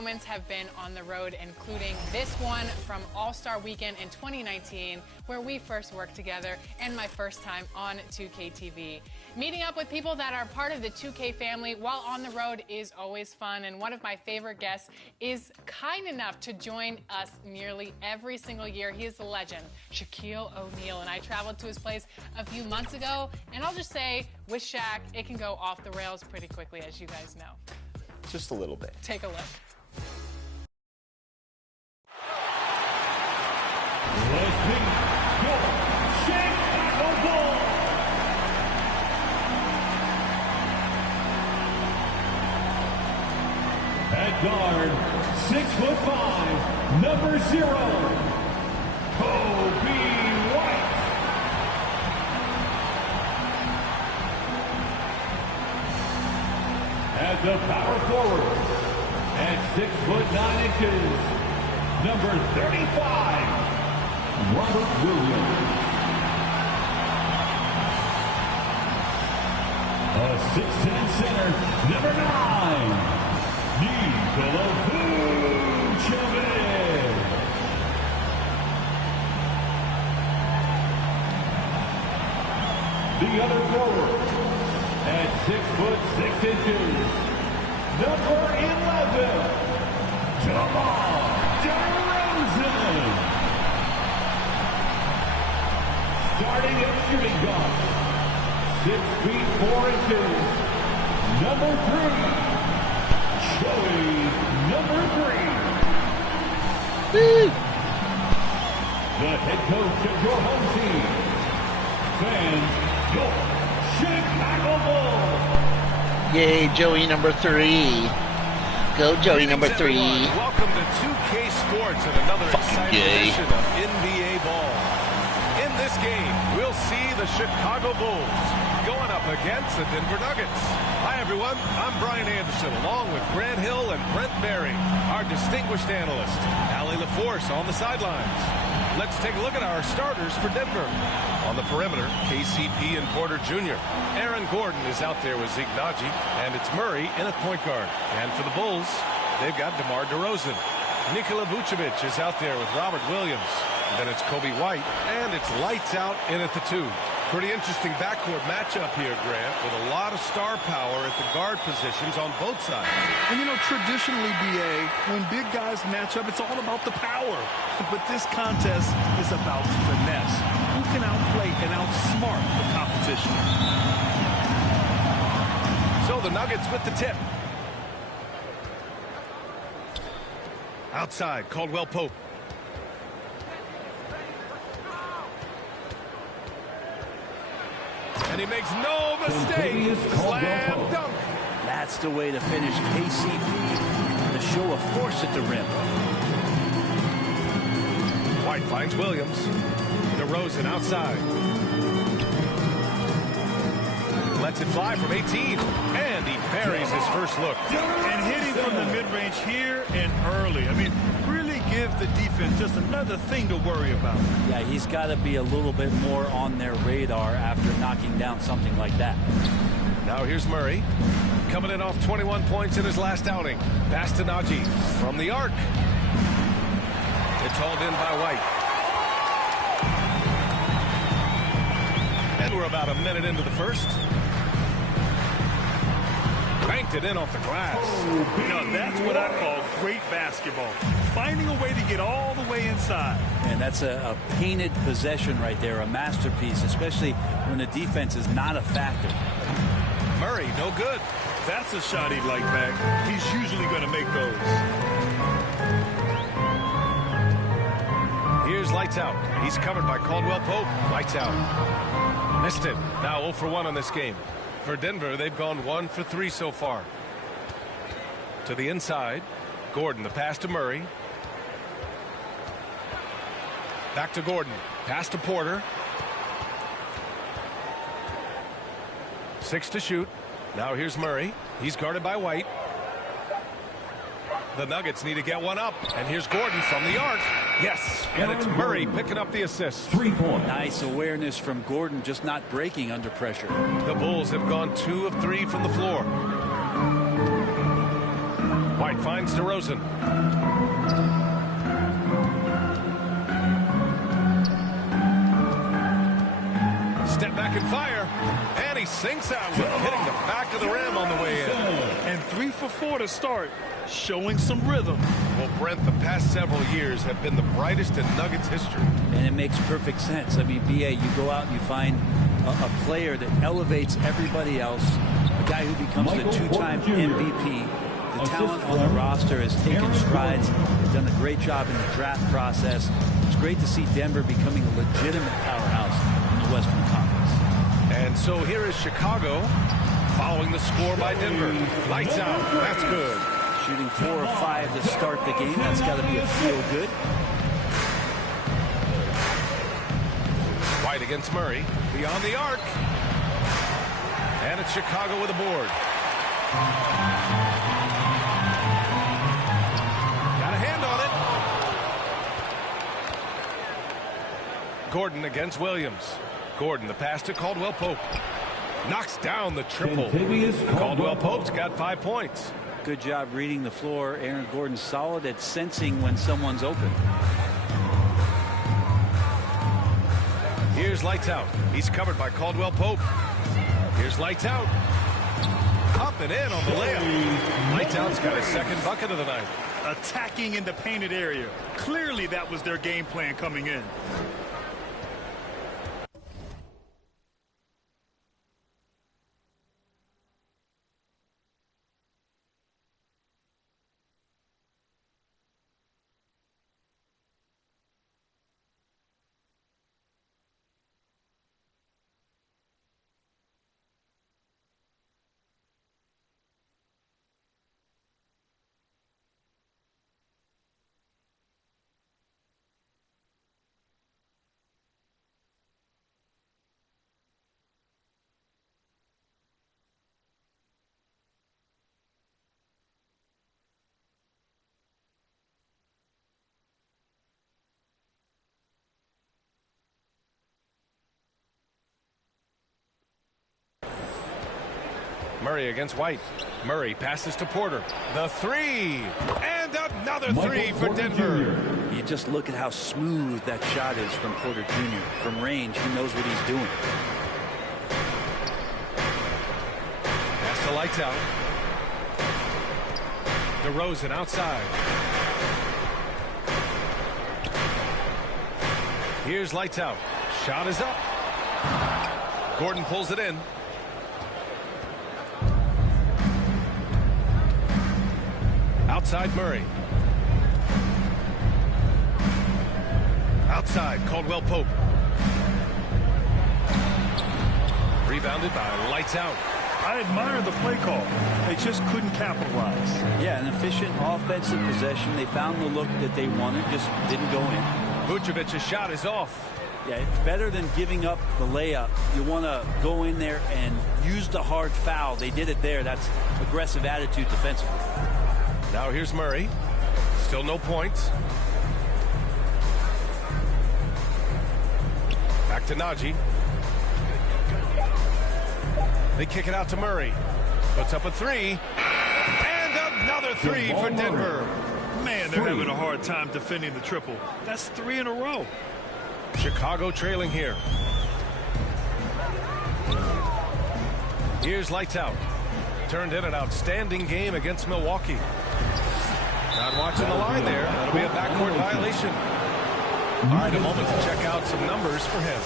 moments have been on the road, including this one from All-Star Weekend in 2019, where we first worked together, and my first time on 2K TV. Meeting up with people that are part of the 2K family while on the road is always fun, and one of my favorite guests is kind enough to join us nearly every single year. He is the legend, Shaquille O'Neal, and I traveled to his place a few months ago, and I'll just say, with Shaq, it can go off the rails pretty quickly, as you guys know. Just a little bit. Take a look. Let's meet your Chicago Bulls. At guard, 6'5", number 0, Kobe White. At the power forward, at 6'9", number 35, Robert Williams. A 6'10" center, number 9, Nikola Vucevic. The other forward, at 6'6", number 11, DeMar DeRozan. Starting at shooting guard, 6'4", number 3, Joey, number 3. Woo! The head coach of your home team. Fans, your Chicago Bulls. Yay, Joey number 3. Go Joey number 3. Welcome to 2K Sports and another exciting edition of NBA Ball. In this game, we'll see the Chicago Bulls going up against the Denver Nuggets. Hi, everyone. I'm Brian Anderson, along with Grant Hill and Brent Barry, our distinguished analyst, Allie LaForce on the sidelines. Let's take a look at our starters for Denver. On the perimeter, KCP and Porter Jr. Aaron Gordon is out there with Zeke Naji, and it's Murray in at point guard. And for the Bulls, they've got DeMar DeRozan. Nikola Vucevic is out there with Robert Williams. Then it's Kobe White, and it's lights out in at the 2. Pretty interesting backcourt matchup here, Grant, with a lot of star power at the guard positions on both sides. And, you know, traditionally, BA, when big guys match up, it's all about the power. But this contest is about finesse. Who can outplay and outsmart the competition? So the Nuggets with the tip. Outside, Caldwell Pope. And he makes no mistake. Slam dunk. That's the way to finish KCP. To show a force at the rim. White finds Williams. DeRozan outside. Lets it fly from 18. And he buries his first look. And hitting from the mid-range here and early. I mean, really give the defense just another thing to worry about. Yeah, he's got to be a little bit more on their radar after knocking down something like that. Now here's Murray. Coming in off 21 points in his last outing. Pass to Naji from the arc. It's hauled in by White. And we're about a minute into the first. Banked it in off the glass. Now that's what I call great basketball. Finding a way to get all the way inside. And that's a painted possession right there, a masterpiece, especially when the defense is not a factor. Murray, no good. That's a shot he'd like back. He's usually going to make those. Here's lights out. He's covered by Caldwell Pope. Lights out. Missed it. Now 0 for 1 on this game. For Denver, they've gone 1 for 3 so far. To the inside. Gordon, the pass to Murray. Back to Gordon. Pass to Porter. 6 to shoot. Now here's Murray. He's guarded by White. The Nuggets need to get one up. And here's Gordon from the arc. Yes. And it's Murray picking up the assist. 3 points. Nice awareness from Gordon, just not breaking under pressure. The Bulls have gone 2 of 3 from the floor. White finds DeRozan. Step back and fire. And he sinks out with hitting the back of the rim on the way in. And 3 for 4 to start, showing some rhythm. Well, Brent, the past several years have been the brightest in Nuggets history. And it makes perfect sense. I mean, BA, you go out and you find a player that elevates everybody else, a guy who becomes the 2-time MVP. The talent on the roster has taken strides. They've done a great job in the draft process. It's great to see Denver becoming a legitimate powerhouse in the Western Conference. And so here is Chicago following the score by Denver. Lights out. That's good. Shooting 4 or 5 to start the game. That's got to be a feel-good. White against Murray. Beyond the arc. And it's Chicago with a board. Got a hand on it. Gordon against Williams. Gordon, the pass to Caldwell Pope. Knocks down the triple. Caldwell Pope's got 5 points. Good job reading the floor. Aaron Gordon's solid at sensing when someone's open. Here's lights out. He's covered by Caldwell Pope. Here's lights out. Up and in on the layup. Lights out's got his second bucket of the night. Attacking in the painted area. Clearly that was their game plan coming in. Murray against White. Murray passes to Porter. The three. And another three for Denver. You just look at how smooth that shot is from Porter Jr. From range, he knows what he's doing. Pass to lights out. DeRozan outside. Here's lights out. Shot is up. Gordon pulls it in. Outside Murray. Outside Caldwell Pope. Rebounded by lights out. I admire the play call. They just couldn't capitalize. Yeah, an efficient offensive possession. They found the look that they wanted, just didn't go in. Vucevic's shot is off. Yeah, it's better than giving up the layup. You want to go in there and use the hard foul. They did it there. That's aggressive attitude defensively. Now here's Murray. Still no points. Back to Najee. They kick it out to Murray. Puts up a three. And another three for Denver. Man, they're having a hard time defending the triple. That's 3 in a row. Chicago trailing here. Here's lights out. Turned in an outstanding game against Milwaukee. Not watching the line there. That'll be a backcourt violation. All right, a moment to check out some numbers for him.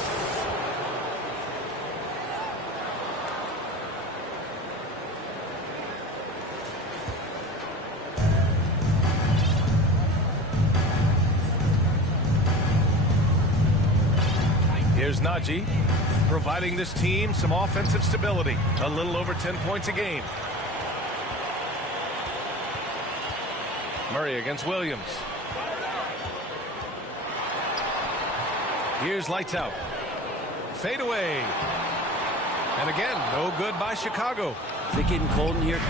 Here's Najee, providing this team some offensive stability. A little over 10 points a game. Murray against Williams. Here's lights out. Fade away. And again, no good by Chicago. Is it getting cold in here?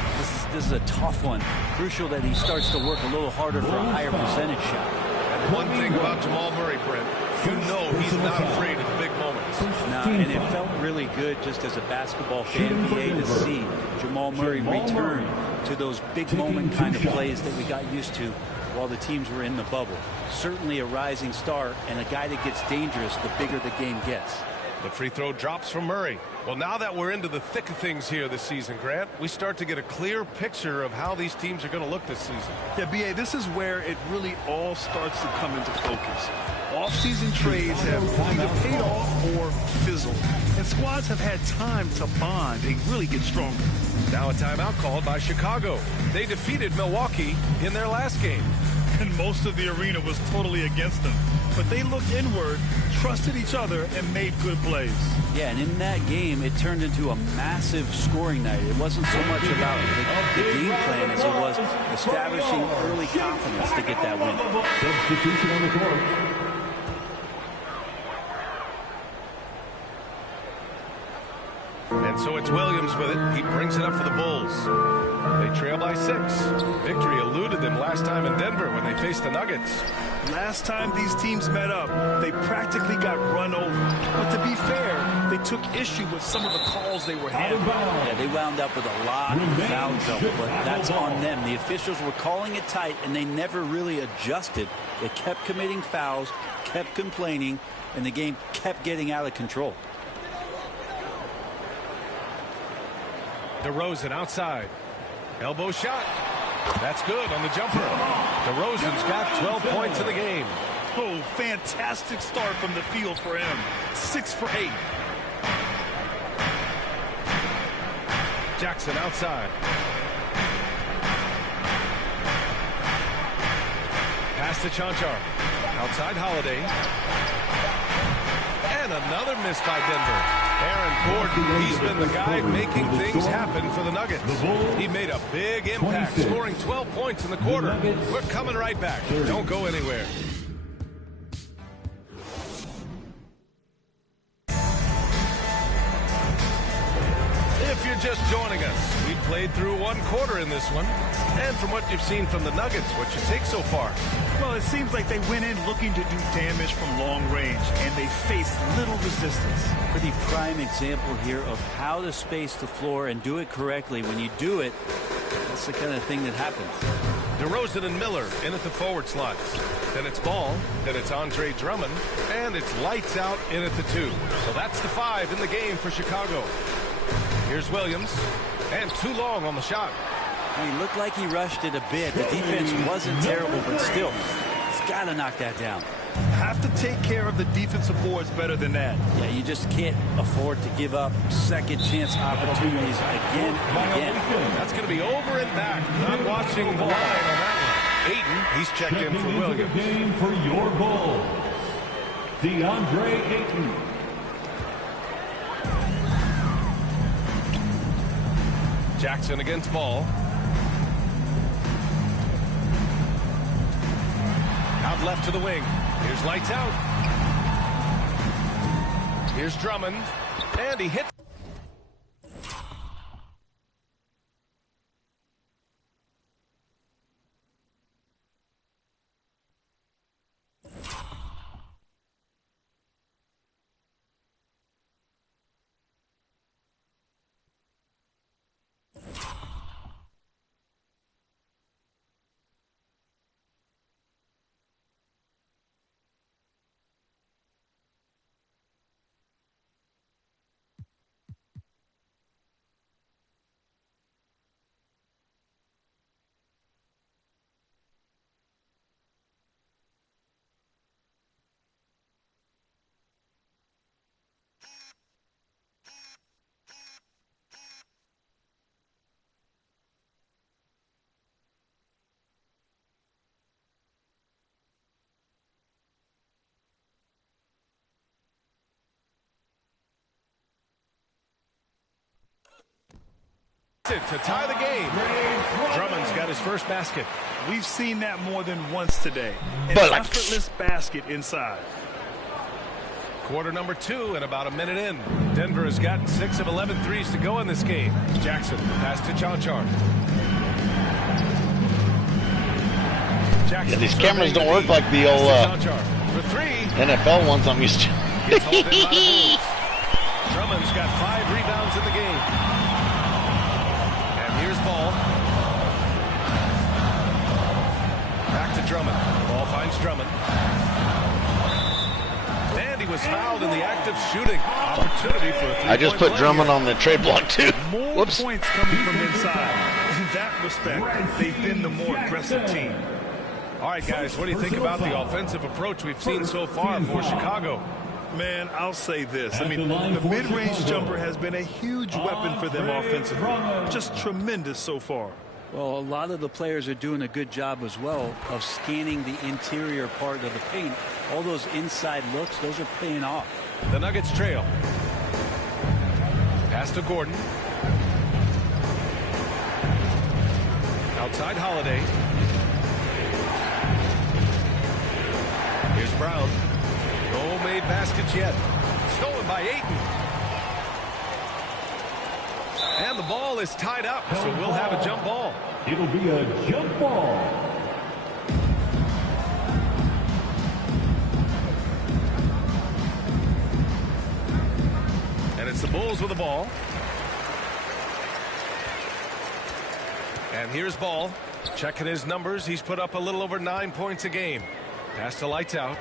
This is a tough one. Crucial that he starts to work a little harder for a higher percentage shot. And one thing about Jamal Murray, Brent, you know he's not afraid of the big moments. Nah, and it felt really good just as a basketball fan, BA, to see Jamal Murray return to those big moment kind of plays that we got used to while the teams were in the bubble. Certainly a rising star and a guy that gets dangerous the bigger the game gets. The free throw drops from Murray. Well, now that we're into the thick of things here this season, Grant, we start to get a clear picture of how these teams are going to look this season. Yeah, B.A., this is where it really all starts to come into focus. Off-season trades have either paid off or fizzled, and squads have had time to bond and really get stronger. Now a timeout called by Chicago. They defeated Milwaukee in their last game. And most of the arena was totally against them. But they looked inward, trusted each other, and made good plays. Yeah, and in that game, it turned into a massive scoring night. It wasn't so much about the game plan as it was establishing early confidence to get that win. Substitution on the court. And so it's Williams with it. He brings it up for the Bulls. They trail by 6. Victory eluded them last time in Denver when they faced the Nuggets. Last time these teams met up, they practically got run over. But to be fair, they took issue with some of the calls they were handling. Yeah, they wound up with a lot of foul trouble, but that's on them. The officials were calling it tight, and they never really adjusted. They kept committing fouls, kept complaining, and the game kept getting out of control. DeRozan outside. Elbow shot. That's good on the jumper. DeRozan's got 12 points in the game. Oh, fantastic start from the field for him. 6 for 8. Jackson outside. Pass to Chanchar. Outside Holiday. And another miss by Denver. Aaron Gordon, he's been the guy making things happen for the Nuggets. He made a big impact, scoring 12 points in the quarter. We're coming right back. Don't go anywhere. If you're just joining us, we played through one quarter in this one. And from what you've seen from the Nuggets, what you take so far? Well, it seems like they went in looking to do damage from long range, and they faced little resistance. Pretty prime example here of how to space the floor and do it correctly. When you do it, that's the kind of thing that happens. DeRozan and Miller in at the forward slots. Then it's Ball, then it's Andre Drummond, and it's lights out in at the 2. So that's the 5 in the game for Chicago. Here's Williams, and too long on the shot. He looked like he rushed it a bit. The defense wasn't terrible, but still, he's got to knock that down. Have to take care of the defensive boards better than that. Yeah, you just can't afford to give up second chance opportunities again and again. That's going to be over and back. Not watching the line on that one. Ayton, he's checked in for Williams. Game for your Bulls, DeAndre Ayton. Jackson against Ball. Out left to the wing. Here's lights out. Here's Drummond. And he hits. To tie the game. Drummond's got his first basket. We've seen that more than once today. An effortless basket inside. Quarter number 2 and about a minute in. Denver has got 6 of 11 threes to go in this game. Jackson pass to Chanchar. Yeah, these cameras don't work like the old NFL ones I'm used to. Drummond's got 5 rebounds in the game. And here's Ball. to Drummond. The ball finds Drummond. And he was fouled in the act of shooting. Opportunity for a three-point I just put Drummond on the trade block too. More Whoops. points coming from inside. In that respect, they've been the more aggressive team. All right, guys, what do you think about the offensive approach we've seen so far for Chicago? Man, I'll say this. I mean, the mid-range jumper has been a huge weapon for them offensively. Just tremendous so far. Well, a lot of the players are doing a good job as well of scanning the interior part of the paint. All those inside looks, those are paying off. The Nuggets trail. Pass to Gordon. Outside Holiday. Here's Brown. No made baskets yet. Stolen by Ayton. And the ball is tied up, so we'll have a jump ball. It'll be a jump ball. And it's the Bulls with the ball. And here's Ball. Checking his numbers. He's put up a little over 9 points a game. Pass to Lights Out.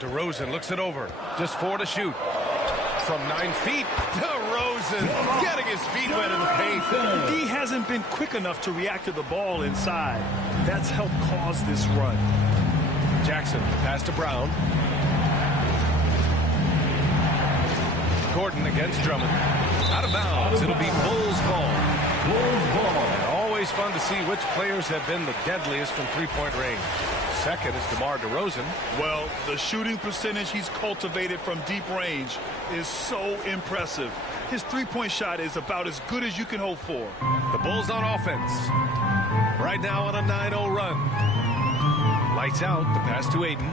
DeRozan looks it over. Just 4 to shoot. From 9 feet, DeRozan getting his feet wet in the paint. D hasn't been quick enough to react to the ball inside. That's helped cause this run. Jackson, pass to Brown. Gordon against Drummond. Out of bounds. It'll be Bulls ball. Bulls ball. And always fun to see which players have been the deadliest from three-point range. Second is DeMar DeRozan. Well, the shooting percentage he's cultivated from deep range is so impressive. His three-point shot is about as good as you can hope for. The Bulls on offense. Right now on a 9-0 run. Lights out. The pass to Ayton.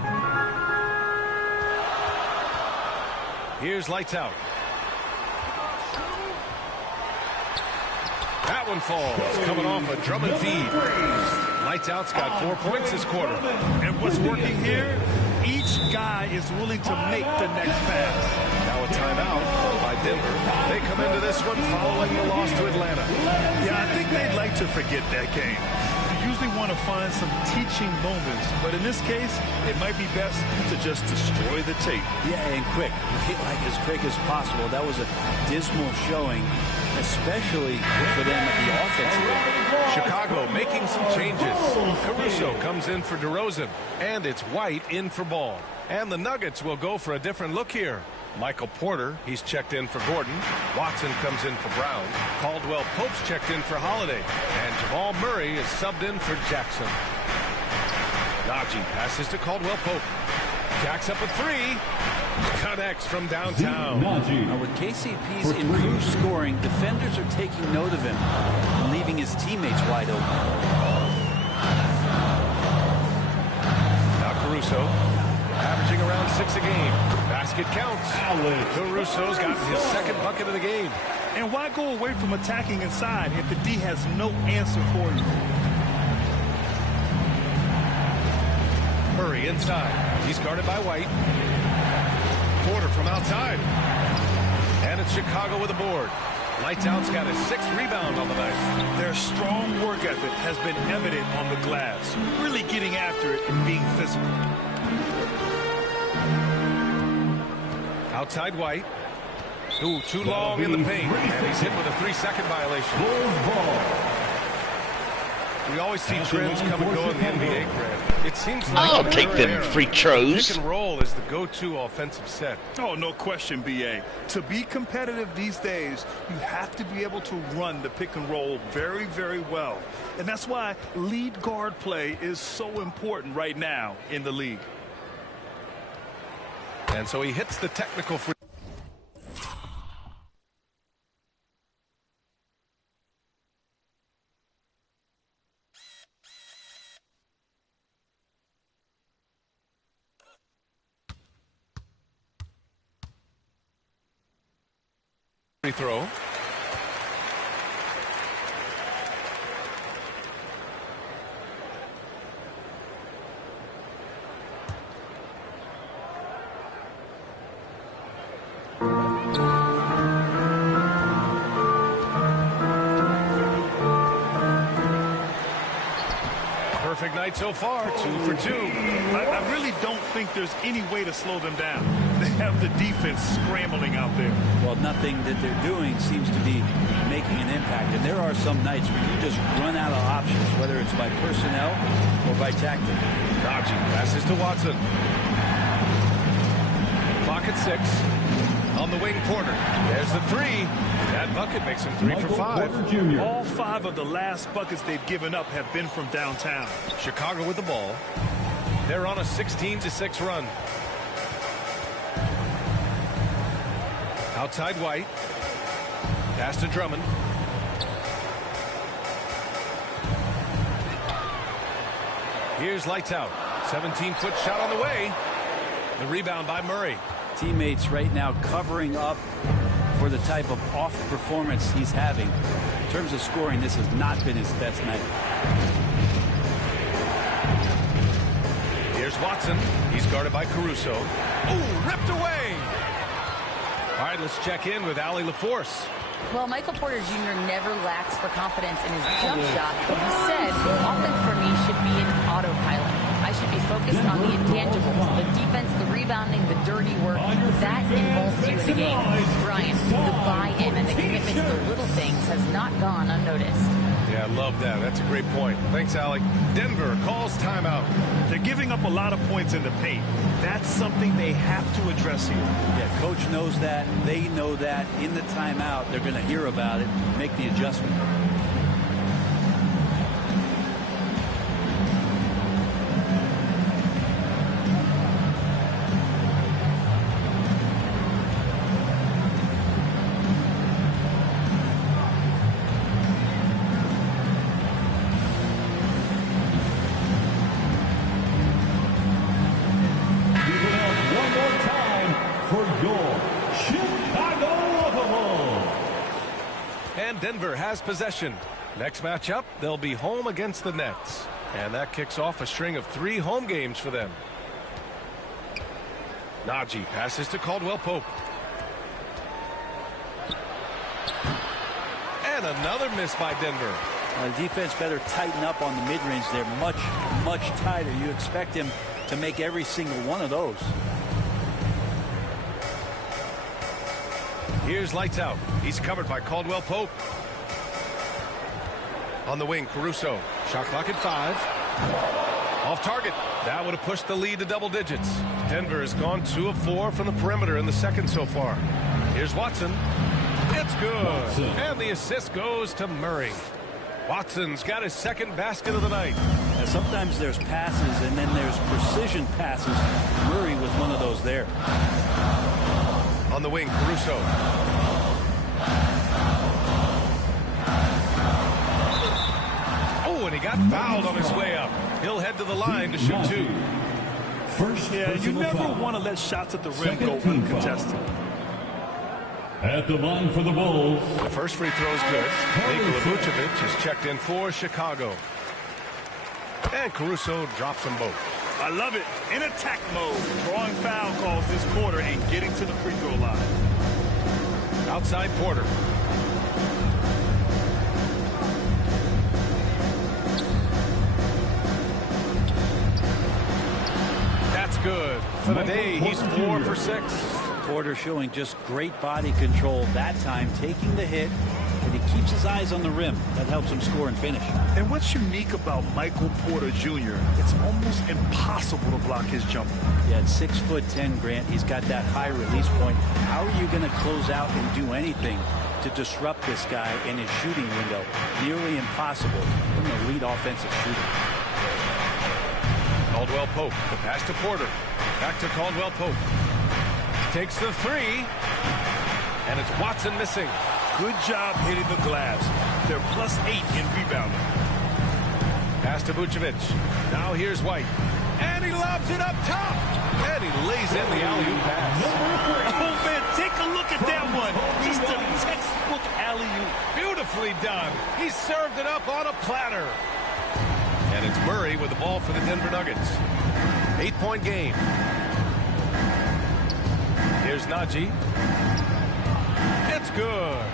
Here's Lights Out. That one falls. Coming off a Drummond feed. Lights Out's got 4 points this quarter. And what's working here? Each guy is willing to make the next pass. Now a timeout called by Denver. They come into this one following the loss to Atlanta. Yeah, I think they'd like to forget that game. You usually want to find some teaching moments, but in this case, it might be best to just destroy the tape. Yeah, and quick. Like as quick as possible. That was a dismal showing, especially for them at the offensive end. Chicago making some changes. Caruso comes in for DeRozan, and it's White in for Ball. And the Nuggets will go for a different look here. Michael Porter, he's checked in for Gordon. Watson comes in for Brown. Caldwell Pope's checked in for Holiday. And Jamal Murray is subbed in for Jackson. Najee passes to Caldwell Pope. Jacks up a three. Connects from downtown. Now with KCP's improved scoring, defenders are taking note of him and leaving his teammates wide open. Now Caruso, averaging around 6 a game. Basket counts. Caruso's gotten his second bucket of the game. And why go away from attacking inside if the D has no answer for you? Murray inside. He's guarded by White. Porter from outside. And it's Chicago with a board. Lights Out's got his 6th rebound on the night. Their strong work ethic has been evident on the glass, really getting after it and being physical. Outside White. Ooh, too long in the paint. And he's hit with a 3-second violation. Bulls ball. We always see trends come and go in the NBA, Grant. It seems like I'll take them free throws. Pick and roll is the go-to offensive set. Oh, no question, B.A. To be competitive these days, you have to be able to run the pick and roll very, very well. And that's why lead guard play is so important right now in the league. And so he hits the technical free. Free throw. Perfect night so far, 2 for 2. I really don't think there's any way to slow them down. They have the defense scrambling out there. Well, nothing that they're doing seems to be making an impact. And there are some nights where you just run out of options, whether it's by personnel or by tactic. Najee passes to Watson. Clock at 6. On the wing, Porter. There's the 3. That bucket makes him 3 for 5. All 5 of the last buckets they've given up have been from downtown. Chicago with the ball. They're on a 16-6 run. Outside White. Pass to Drummond. Here's lights out. 17-foot shot on the way. The rebound by Murray. Teammates right now covering up for the type of off performance he's having. In terms of scoring, this has not been his best night. Here's Watson. He's guarded by Caruso. Ooh, ripped away. All right, let's check in with Allie LaForce. Well, Michael Porter Jr. never lacks for confidence in his jump shot, but he said, offense for me should be an autopilot. I should be focused on the intangibles, the defense, the rebounding, the dirty work. That involves you in the game. Brian, the buy-in and the commitment to the little things has not gone unnoticed. Yeah, I love that. That's a great point. Thanks, Allie. Denver calls timeout. They're giving up a lot of points in the paint. That's something they have to address here. Yeah, coach knows that. They know that. In the timeout, they're going to hear about it, make the adjustment. Denver has possession. Next matchup, they'll be home against the Nets. And that kicks off a string of 3 home games for them. Najee passes to Caldwell Pope. And another miss by Denver. The defense better tighten up on the mid-range. They're much, much tighter. You expect him to make every single one of those. Here's lights out. He's covered by Caldwell Pope. On the wing, Caruso. Shot clock at 5. Off target. That would have pushed the lead to double digits. Denver has gone 2 of 4 from the perimeter in the second so far. Here's Watson. It's good. And the assist goes to Murray. Watson's got his second basket of the night. Now, sometimes there's passes and then there's precision passes. Murray with one of those there. On the wing, Caruso. Oh, and he got fouled on his way up. He'll head to the line to shoot 2. Yeah, you never want to let shots at the rim go uncontested. At the line for the Bulls. The first free throw is good. Nikola Vucevic is checked in for Chicago. And Caruso drops them both. I love it. In attack mode, drawing foul calls this quarter and getting to the free throw line. Outside Porter. That's good. For the day, he's 4 for 6. Porter showing just great body control that time, taking the hit, and he keeps his eyes on the rim. That helps him score and finish. And what's unique about Michael Porter Jr., it's almost impossible to block his jumper. Yeah, at 6'10", Grant, he's got that high release point. How are you going to close out and do anything to disrupt this guy in his shooting window? Nearly impossible from the lead offensive shooter. Caldwell Pope, the pass to Porter. Back to Caldwell Pope. Takes the 3. And it's Watson missing. Good job hitting the glass. They're +8 in rebounding. Pass to Vucevic. Now here's White. And he lobs it up top. And he lays in the alley-oop pass. Oh, man, take a look at that one. Just a textbook alley-oop. Beautifully done. He served it up on a platter. And it's Murray with the ball for the Denver Nuggets. 8-point game. Here's Najee. It's good.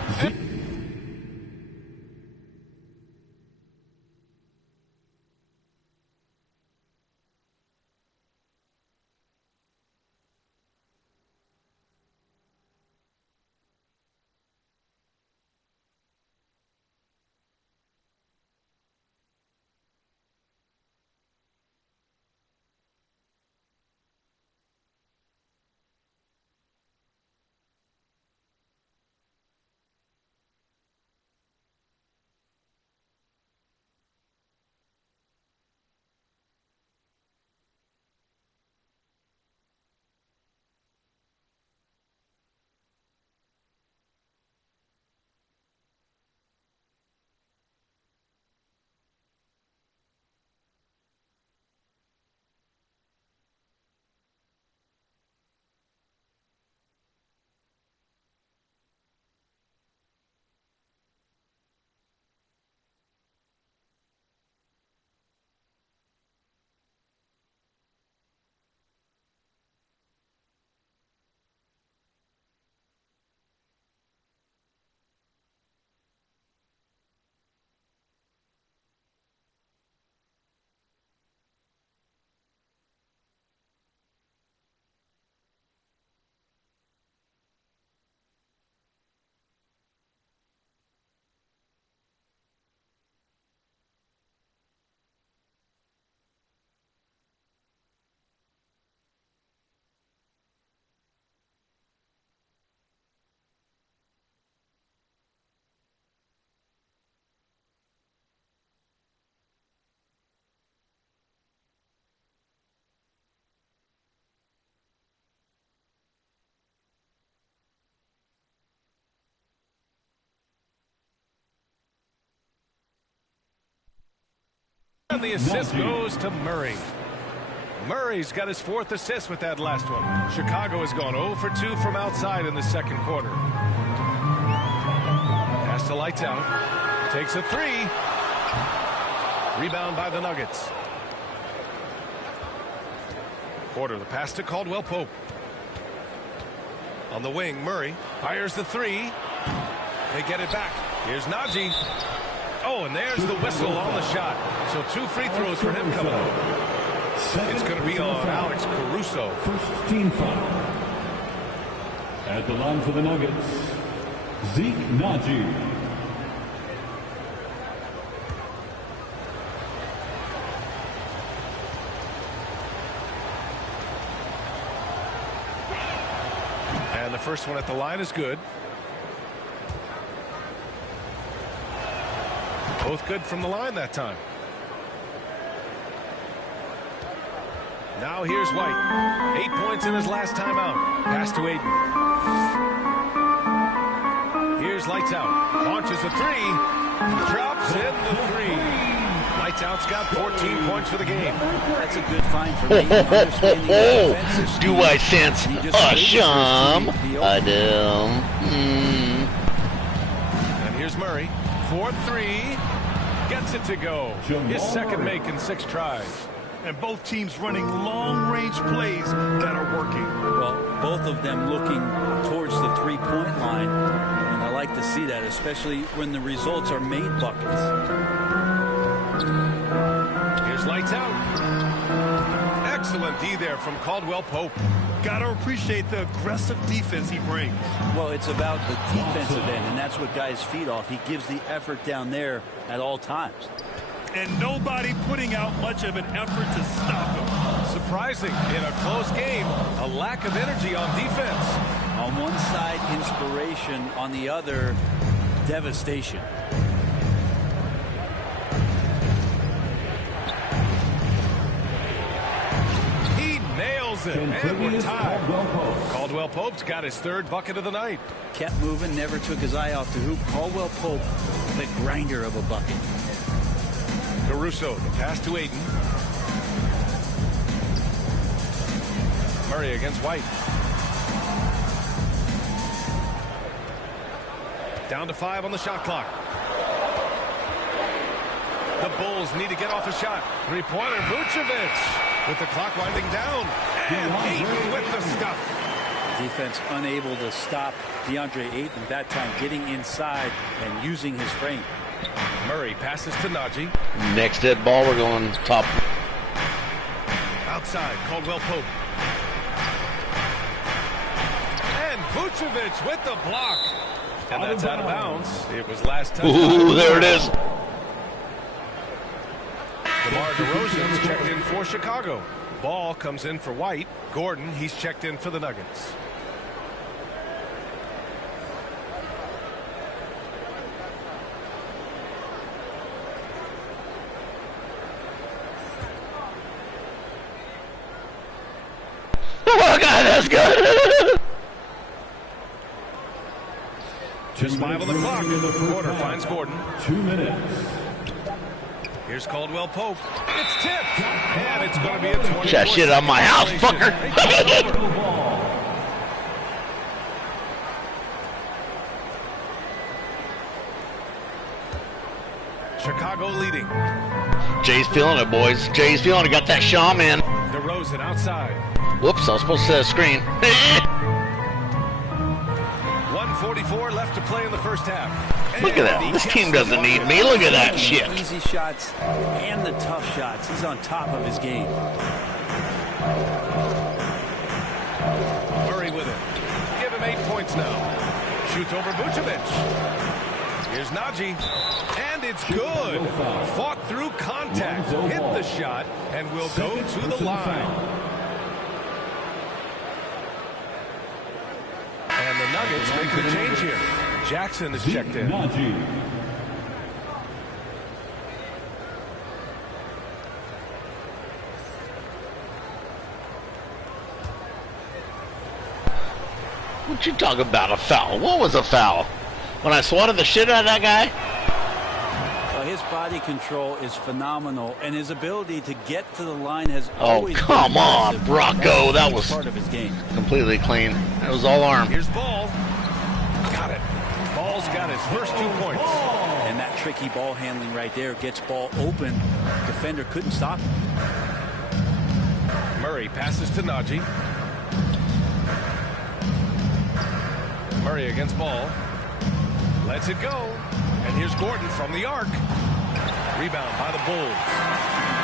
And the assist goes to Murray. Murray's got his 4th assist with that last one. Chicago has gone 0 for 2 from outside in the second quarter. Pass to Lights Out. Takes a 3. Rebound by the Nuggets. Porter, the pass to Caldwell Pope. On the wing, Murray fires the 3. They get it back. Here's Najee. Oh, and there's the whistle on the shot. So 2 free throws for him coming up. It's going to be on Alex Caruso. First team foul. At the line for the Nuggets, Zeke Najee. And the first one at the line is good. Both good from the line that time. Now here's White. 8 points in his last time out. Pass to Ayton. Here's Lights Out. Launches a 3. Drops in the 3. Lights Out's got 14 points for the game. That's a good find for me. Understanding the offensive speed. Do I sense Asham? I do. And here's Murray. 4-3. Gets it to go. His second make in 6 tries. And both teams running long-range plays that are working. Well, both of them looking towards the 3-point line. And I like to see that, especially when the results are made buckets. Here's Lights Out. Excellent D there from Caldwell Pope. Gotta appreciate the aggressive defense he brings. Well, it's about the defensive end, and that's what guys feed off. He gives the effort down there at all times. And nobody putting out much of an effort to stop him. Surprising in a close game, a lack of energy on defense. On one side, inspiration. On the other, devastation. He nails it, and we're tied. Caldwell Pope's got his 3rd bucket of the night. Kept moving, never took his eye off the hoop. Caldwell Pope, the grinder of a bucket. Caruso, the pass to Ayton. Murray against White. Down to 5 on the shot clock. The Bulls need to get off a shot. 3-pointer, Vucevic with the clock winding down. And Ayton with the stuff. Defense unable to stop DeAndre Ayton that time, getting inside and using his frame. Murray passes to Najee. Next dead ball, we're going top. Outside, Caldwell Pope. And Vucevic with the block. And that's out of bounds. It was last touch. Ooh, there it is. DeMar DeRozan's checked in for Chicago. Ball comes in for White. Gordon, he's checked in for the Nuggets. Oh, God, that's good. Just 5 on the clock. Porter finds Gordon. 2 minutes. Here's Caldwell Pope. It's tipped. And it's going to be a 20. That shit on my house, fucker. Chicago leading. Jay's feeling it, boys. Jay's feeling it. Got that shaman. DeRozan outside. Whoops, I was supposed to set a screen. 1:44 left to play in the first half. Look at that. This team doesn't need me. Look at that shit. Easy shots and the tough shots. He's on top of his game. Murray with it. Give him 8 points now. Shoots over Vucevic. Here's Najee. And it's good. Fought through contact. Hit the shot and will go to the line. And the Nuggets make the change here. Jackson is checked in. What you talking about, a foul? What was a foul? When I swatted the shit out of that guy? His body control is phenomenal, and his ability to get to the line has always been come on, impressive. Brocco. That was part of his game. Completely clean. That was all arm. Here's Ball. Got it. Ball's got his first 2 points. And that tricky ball handling right there gets Ball open. Defender couldn't stop him. Murray passes to Najee. Murray against Ball. Lets it go. And here's Gordon from the arc. Rebound by the Bulls.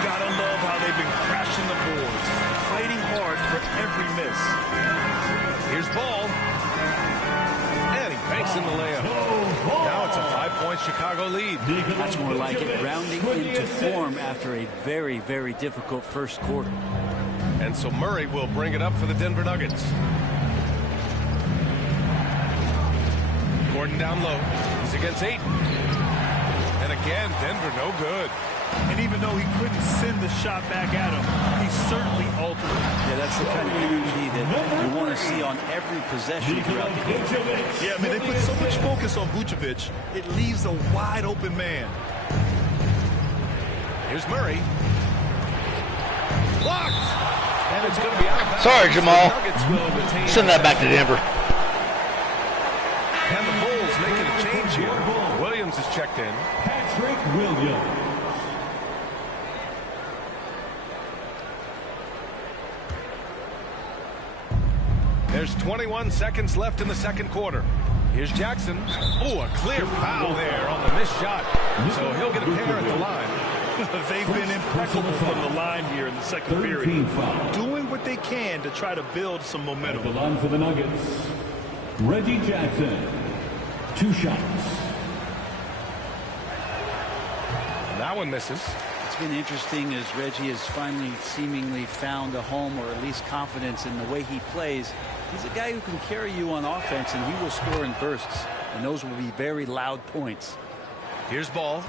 Gotta love how they've been crashing the boards, fighting hard for every miss. Here's Ball. And he banks in the layup. Now it's a 5-point Chicago lead. That's more like it. Rounding into form after a very, very difficult first quarter. And so Murray will bring it up for the Denver Nuggets. Gordon down low. He's against Ayton. And again, Denver no good. And even though he couldn't send the shot back at him, he certainly altered it. Yeah, that's the kind of energy that you want to see on every possession throughout the game. Yeah, I mean, they put so much focus on Vucevic, it leaves a wide open man. Here's Murray. Blocked. And it's going to be out of bounds. Sorry, Jamal. Send that back to Denver. And the Bulls making a change here. Williams is checked in. Patrick Williams. There's 21 seconds left in the second quarter. Here's Jackson. Oh, a clear foul there on the missed shot. So he'll get a pair at the line. They've been impeccable from the line here in the second period. Doing what they can to try to build some momentum. At the line for the Nuggets, Reggie Jackson. 2 shots. And that one misses. It's been interesting as Reggie has finally seemingly found a home, or at least confidence in the way he plays. He's a guy who can carry you on offense, and he will score in bursts. And those will be very loud points. Here's Ball.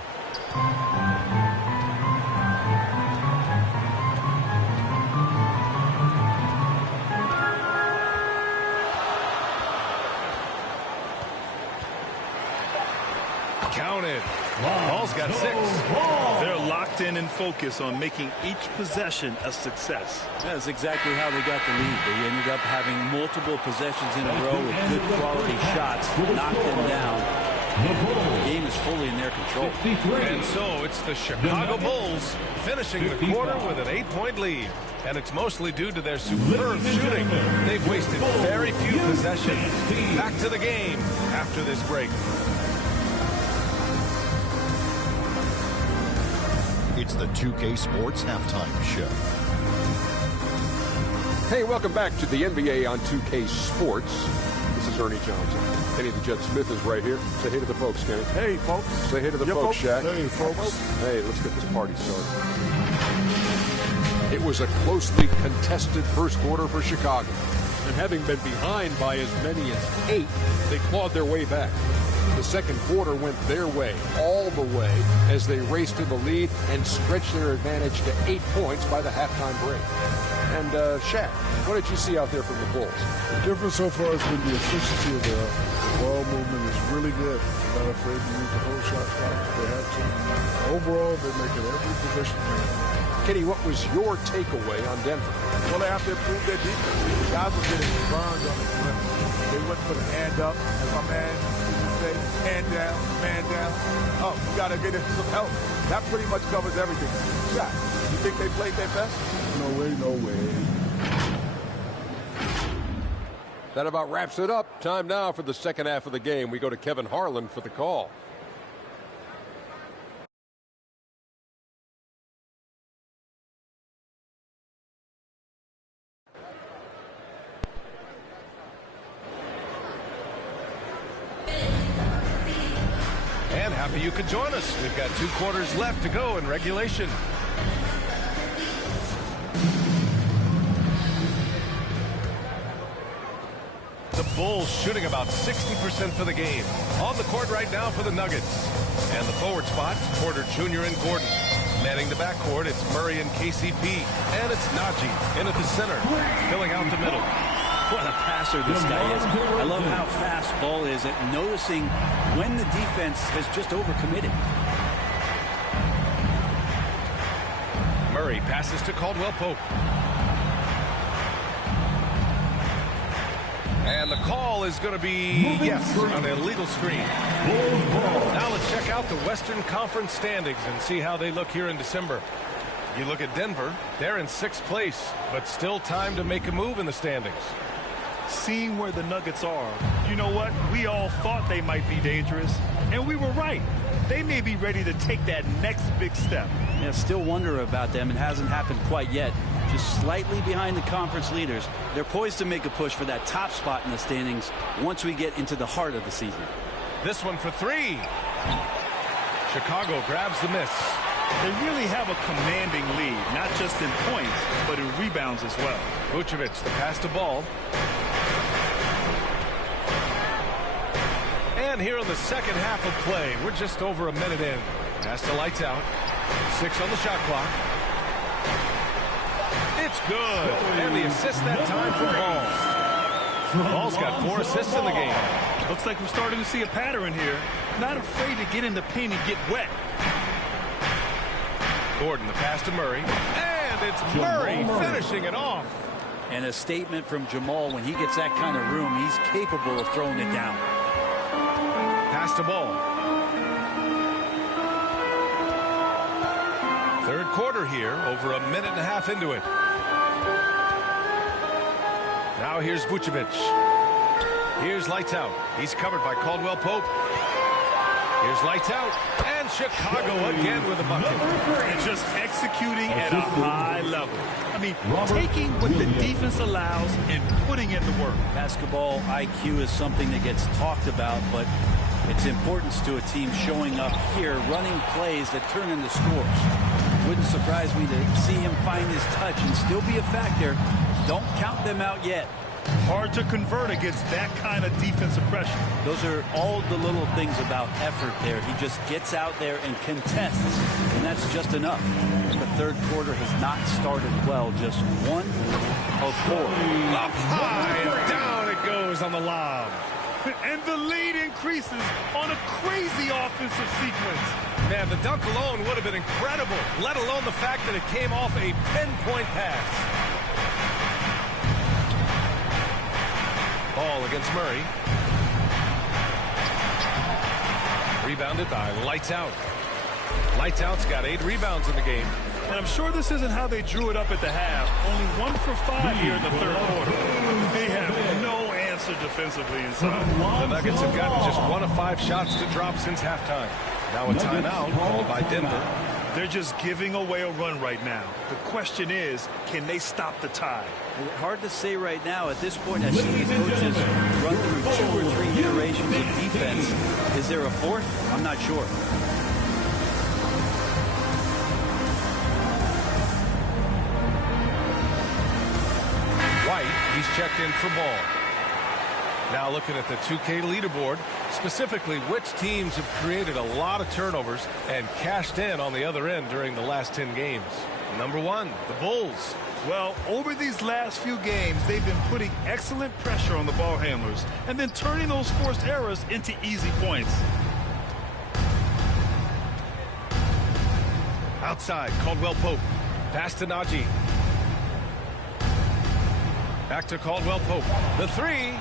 Counted. Ball's got 6. They're locked in and focused on making each possession a success. That's exactly how they got the lead. They ended up having multiple possessions in a row with good quality shots, knocked them down. The game is fully in their control. And so it's the Chicago Bulls finishing the quarter with an 8-point lead. And it's mostly due to their superb shooting. They've wasted very few possessions. Back to the game after this break. It's the 2K Sports Halftime Show. Hey, welcome back to the NBA on 2K Sports. This is Ernie Johnson. Kenny the Jet Smith is right here. Say hey to the folks, Kenny. Hey, folks. Say hey to the folks, Shaq. Hey, folks. Hey, let's get this party started. It was a closely contested first quarter for Chicago. And having been behind by as many as 8, they clawed their way back. The second quarter went their way, all the way, as they raced to the lead and stretched their advantage to 8 points by the halftime break. And, Shaq, what did you see out there from the Bulls? The difference so far has been the efficiency of the ball movement is really good. They're not afraid to use the whole shot clock if they have to. Overall, they're making every possession count. Kenny, what was your takeaway on Denver? Well, they have to improve their defense. The guys were getting burned on the rim. They wouldn't put a hand up, as my man used to say, hand down, man down. Oh, you got to get him some help. That pretty much covers everything. Shaq, you think they played their best? No way, no way. That about wraps it up. Time now for the second half of the game. We go to Kevin Harlan for the call. And happy you could join us. We've got 2 quarters left to go in regulation. The Bulls shooting about 60% for the game. On the court right now for the Nuggets. And the forward spots, Porter Jr. and Gordon. Manning the backcourt, it's Murray and KCP. And it's Najee in at the center, filling out the middle. What a passer this guy is. I love how fast Ball is at noticing when the defense has just overcommitted. Murray passes to Caldwell Pope. And the call is going to be, yes, on an illegal screen. Now let's check out the Western Conference standings and see how they look here in December. You look at Denver, they're in 6th place, but still time to make a move in the standings. Seeing where the Nuggets are, you know what? We all thought they might be dangerous, and we were right. They may be ready to take that next big step. Yeah, still wonder about them. It hasn't happened quite yet. Just slightly behind the conference leaders. They're poised to make a push for that top spot in the standings once we get into the heart of the season. This one for 3. Chicago grabs the miss. They really have a commanding lead, not just in points, but in rebounds as well. Vucevic, the pass to Ball. And here in the second half of play, we're just over a minute in. Pass to Lights Out. 6 on the shot clock. It's good. And the assist that time for Ball. Ball's got 4 assists in the game. Looks like we're starting to see a pattern here. Not afraid to get in the paint and get wet. Gordon, the pass to Murray. And it's Murray finishing it off. And a statement from Jamal, when he gets that kind of room, he's capable of throwing it down. Pass to Ball. Third quarter here, over a minute and a half into it. Now here's Vucevic. Here's Lights Out. He's covered by Caldwell Pope. Here's Lights Out. And Chicago again with a bucket. And just executing at a high level. I mean, taking what the defense allows and putting in the work. Basketball IQ is something that gets talked about, but its importance to a team showing up here, running plays that turn into scores. Wouldn't surprise me to see him find his touch and still be a factor. Don't count them out yet. Hard to convert against that kind of defensive pressure. Those are all the little things about effort there. He just gets out there and contests, and that's just enough. The third quarter has not started well. Just 1 of 4. Up high and down it goes on the lob. And the lead increases on a crazy offensive sequence. Man, the dunk alone would have been incredible, let alone the fact that it came off a pinpoint pass. Ball against Murray. Rebounded by Lights Out. Lights Out's got 8 rebounds in the game. And I'm sure this isn't how they drew it up at the half. Only 1 for 5 here in the third quarter. They have no answer defensively inside. The Nuggets have gotten just 1 of 5 shots to drop since halftime. Now a timeout called by Denver. They're just giving away a run right now. The question is, can they stop the tide? Hard to say right now. At this point, I've seen the coaches run through 2 or 3 iterations of defense. Is there a 4th? I'm not sure. White, he's checked in for Ball. Now looking at the 2K leaderboard, specifically which teams have created a lot of turnovers and cashed in on the other end during the last 10 games. Number 1, the Bulls. Well, over these last few games, they've been putting excellent pressure on the ball handlers and then turning those forced errors into easy points. Outside, Caldwell Pope. Pass to Najee. Back to Caldwell Pope. The 3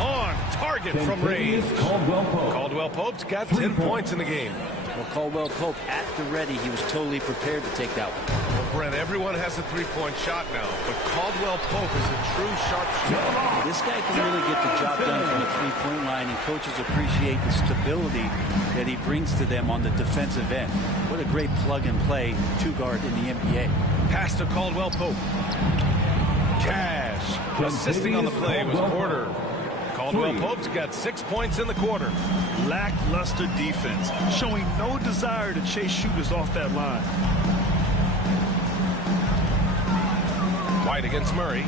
on target from range. Caldwell Pope's got 10 points in the game. Well, Caldwell Pope at the ready. He was totally prepared to take that one. Well, Brent, everyone has a 3-point shot now, but Caldwell Pope is a true sharpshooter. This guy can really get the job done from the 3-point line, and coaches appreciate the stability that he brings to them on the defensive end. What a great plug-and-play 2-guard in the NBA. Pass to Caldwell Pope. Cash assisting on the play was Porter. Caldwell Pope's got 6 points in the quarter. Lackluster defense, showing no desire to chase shooters off that line. White against Murray.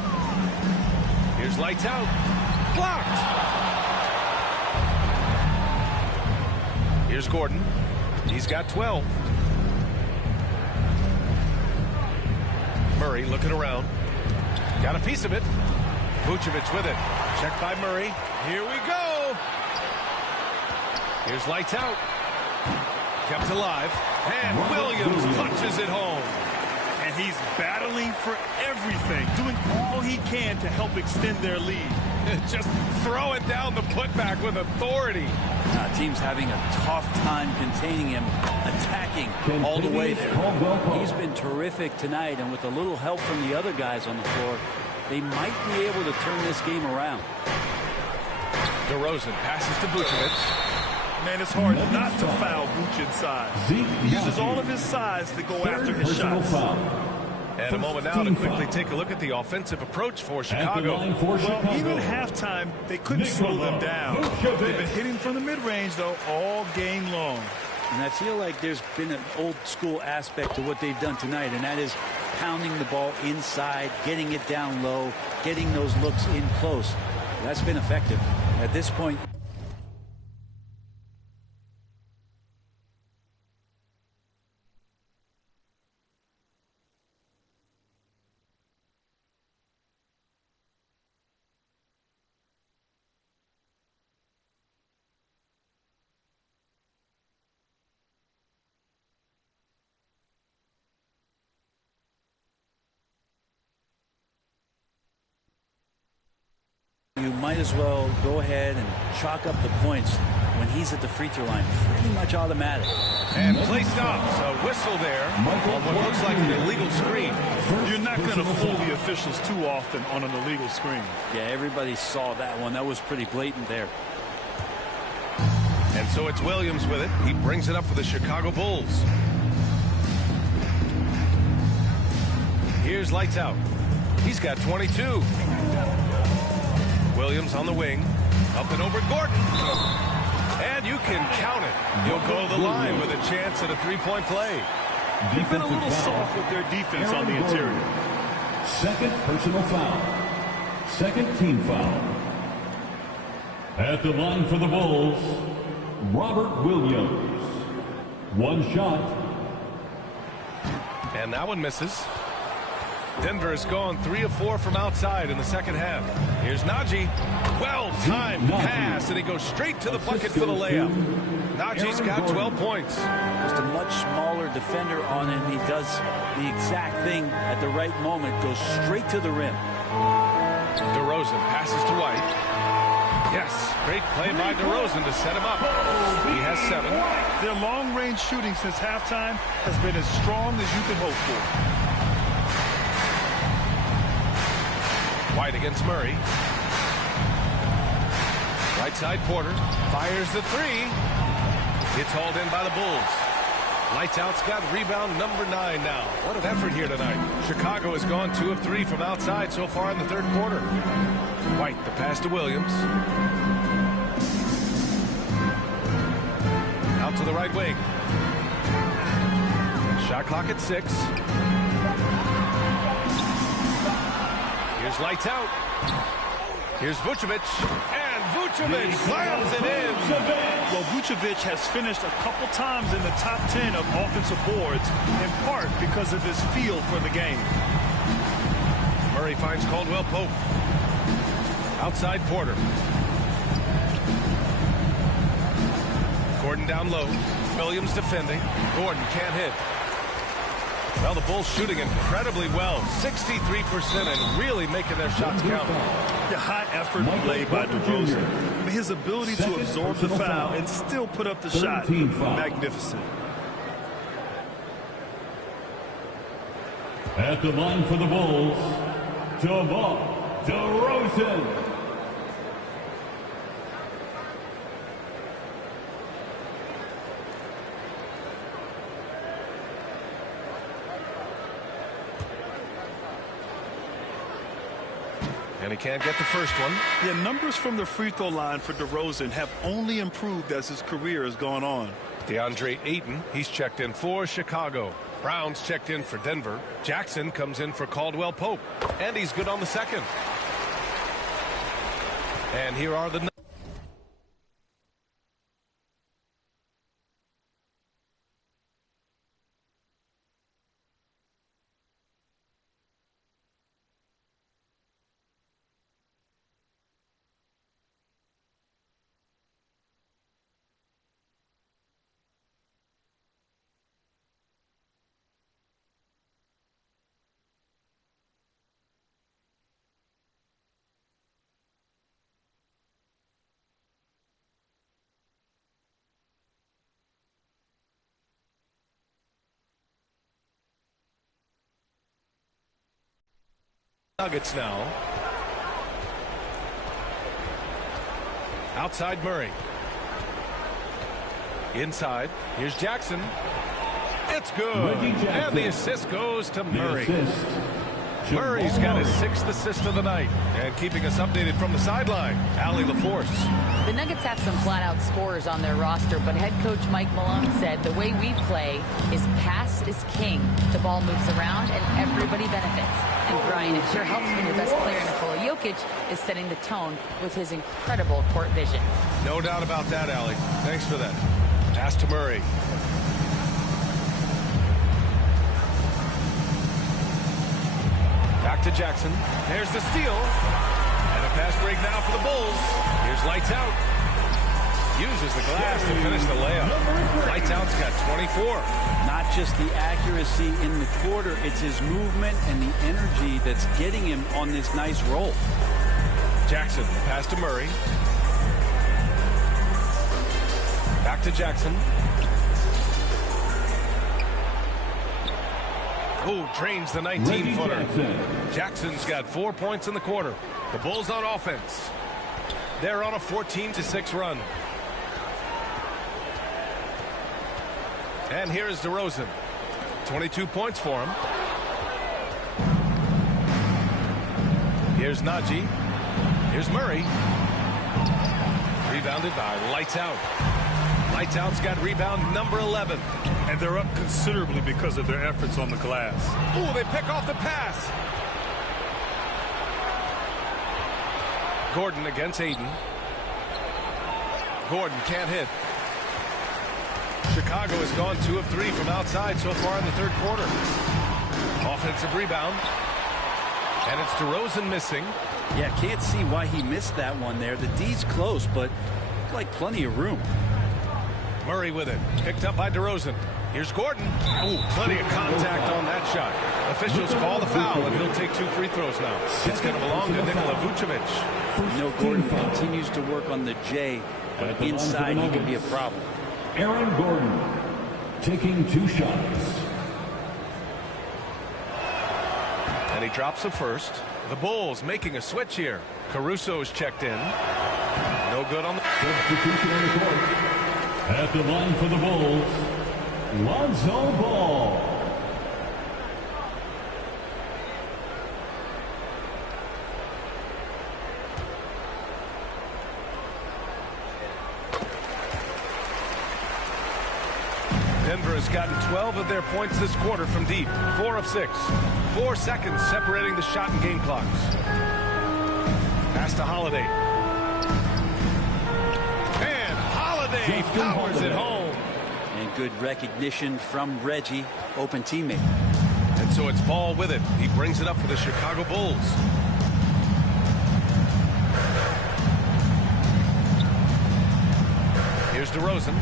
Here's Lights Out. Blocked. Here's Gordon. He's got 12. Murray looking around. Got a piece of it. Vucevic with it. Checked by Murray. Here we go. Here's Lights Out. Kept alive. And Williams punches it home. And And he's battling for everything, doing all he can to help extend their lead. Just throwing down the putback with authority. Team's having a tough time containing him, attacking all the way there. He's been terrific tonight, and with a little help from the other guys on the floor, they might be able to turn this game around. DeRozan passes to Vucevic. Man, it's hard not to foul Vooch inside. He uses all of his size to go after his shots. And a moment now to quickly take a look at the offensive approach for Chicago. Well, even halftime, they couldn't slow them down. They've been hitting from the mid-range, though, all game long. And I feel like there's been an old-school aspect to what they've done tonight, and that is pounding the ball inside, getting it down low, getting those looks in close. That's been effective. At this point, you might as well go ahead and chalk up the points when he's at the free throw line. Pretty much automatic. And play stops. A whistle there on what looks like an illegal screen. You're not going to fool the officials too often on an illegal screen. Yeah, everybody saw that one. That was pretty blatant there. And so it's Williams with it. He brings it up for the Chicago Bulls. Here's Lights Out. He's got 22. Williams on the wing. Up and over Gordon. And you can count it. He'll go to the line with a chance at a three-point play. They've been a little soft with their defense on the interior. Second personal foul. Second team foul. At the line for the Bulls, Robert Williams. One shot. And that one misses. Denver has gone 3 of 4 from outside in the second half. Here's Naji. Well-timed pass, and he goes straight to the bucket for the layup. Naji's got 12 points. Just a much smaller defender on him. He does the exact thing at the right moment. Goes straight to the rim. DeRozan passes to White. Yes, great play by DeRozan to set him up. He has 7. Their long-range shooting since halftime has been as strong as you can hope for. White against Murray. Right side Porter fires the 3. It's hauled in by the Bulls. Lights Out's got rebound number 9 now. What an effort here tonight. Chicago has gone 2 of 3 from outside so far in the third quarter. White, the pass to Williams. Out to the right wing. Shot clock at 6. Here's Lights Out. Here's Vucevic. And Vucevic slams it in. Well, Vucevic has finished a couple times in the top 10 of offensive boards, in part because of his feel for the game. Murray finds Caldwell Pope. Outside Porter. Gordon down low. Williams defending. Gordon can't hit. Well, the Bulls shooting incredibly well, 63%, and really making their shots count. The high effort play by DeRozan. His ability to absorb the foul and still put up the shot, magnificent. At the line for the Bulls, DeMar DeRozan. And he can't get the first one. Yeah, numbers from the free throw line for DeRozan have only improved as his career has gone on. DeAndre Ayton, he's checked in for Chicago. Brown's checked in for Denver. Jackson comes in for Caldwell Pope. And he's good on the second. And here are the Nuggets now. Outside Murray. Inside. Here's Jackson. It's good. And the assist goes to Murray. Murray's got his 6th assist of the night. And keeping us updated from the sideline, Allie LaForce. The Nuggets have some flat-out scorers on their roster, but head coach Mike Malone said the way we play is pass is king. The ball moves around and everybody benefits. And Brian, it sure helps when your best player, Nikola Jokic, is setting the tone with his incredible court vision. No doubt about that, Allie. Thanks for that. Pass to Murray. Back to Jackson. There's the steal. And a pass break now for the Bulls. Here's Lights Out. Uses the glass to finish the layup. Lights Out's got 24. Not just the accuracy in the quarter, it's his movement and the energy that's getting him on this nice roll. Jackson, pass to Murray. Back to Jackson. Ooh, drains the 19-footer. Jackson's got 4 points in the quarter. The Bulls on offense. They're on a 14-6 run. And here's DeRozan. 22 points for him. Here's Najee. Here's Murray. Rebounded by Lights Out. Lights Out's got rebound number 11. And they're up considerably because of their efforts on the glass. Ooh, they pick off the pass. Gordon against Aiden. Gordon can't hit. Chicago has gone 2 of 3 from outside so far in the third quarter. Offensive rebound. And it's DeRozan missing. Yeah, can't see why he missed that one there. The D's close, but looked like plenty of room. Murray with it. Picked up by DeRozan. Here's Gordon. Ooh, plenty of contact on that shot. Officials call the foul, and he'll take 2 free throws now. It's going to belong to Nikola Vucevic. You know, Gordon continues to work on the J, but inside he can be a problem. Aaron Gordon taking 2 shots. And he drops the first. The Bulls making a switch here. Caruso's checked in. No good on the substitution on the court. At the line for the Bulls, Lonzo Ball. Denver has gotten 12 of their points this quarter from deep. 4 of 6. 4 seconds separating the shot and game clocks. Pass to Holiday. And Holiday powers it home. And good recognition from Reggie, open teammate. And so it's Ball with it. He brings it up for the Chicago Bulls. Here's DeRozan.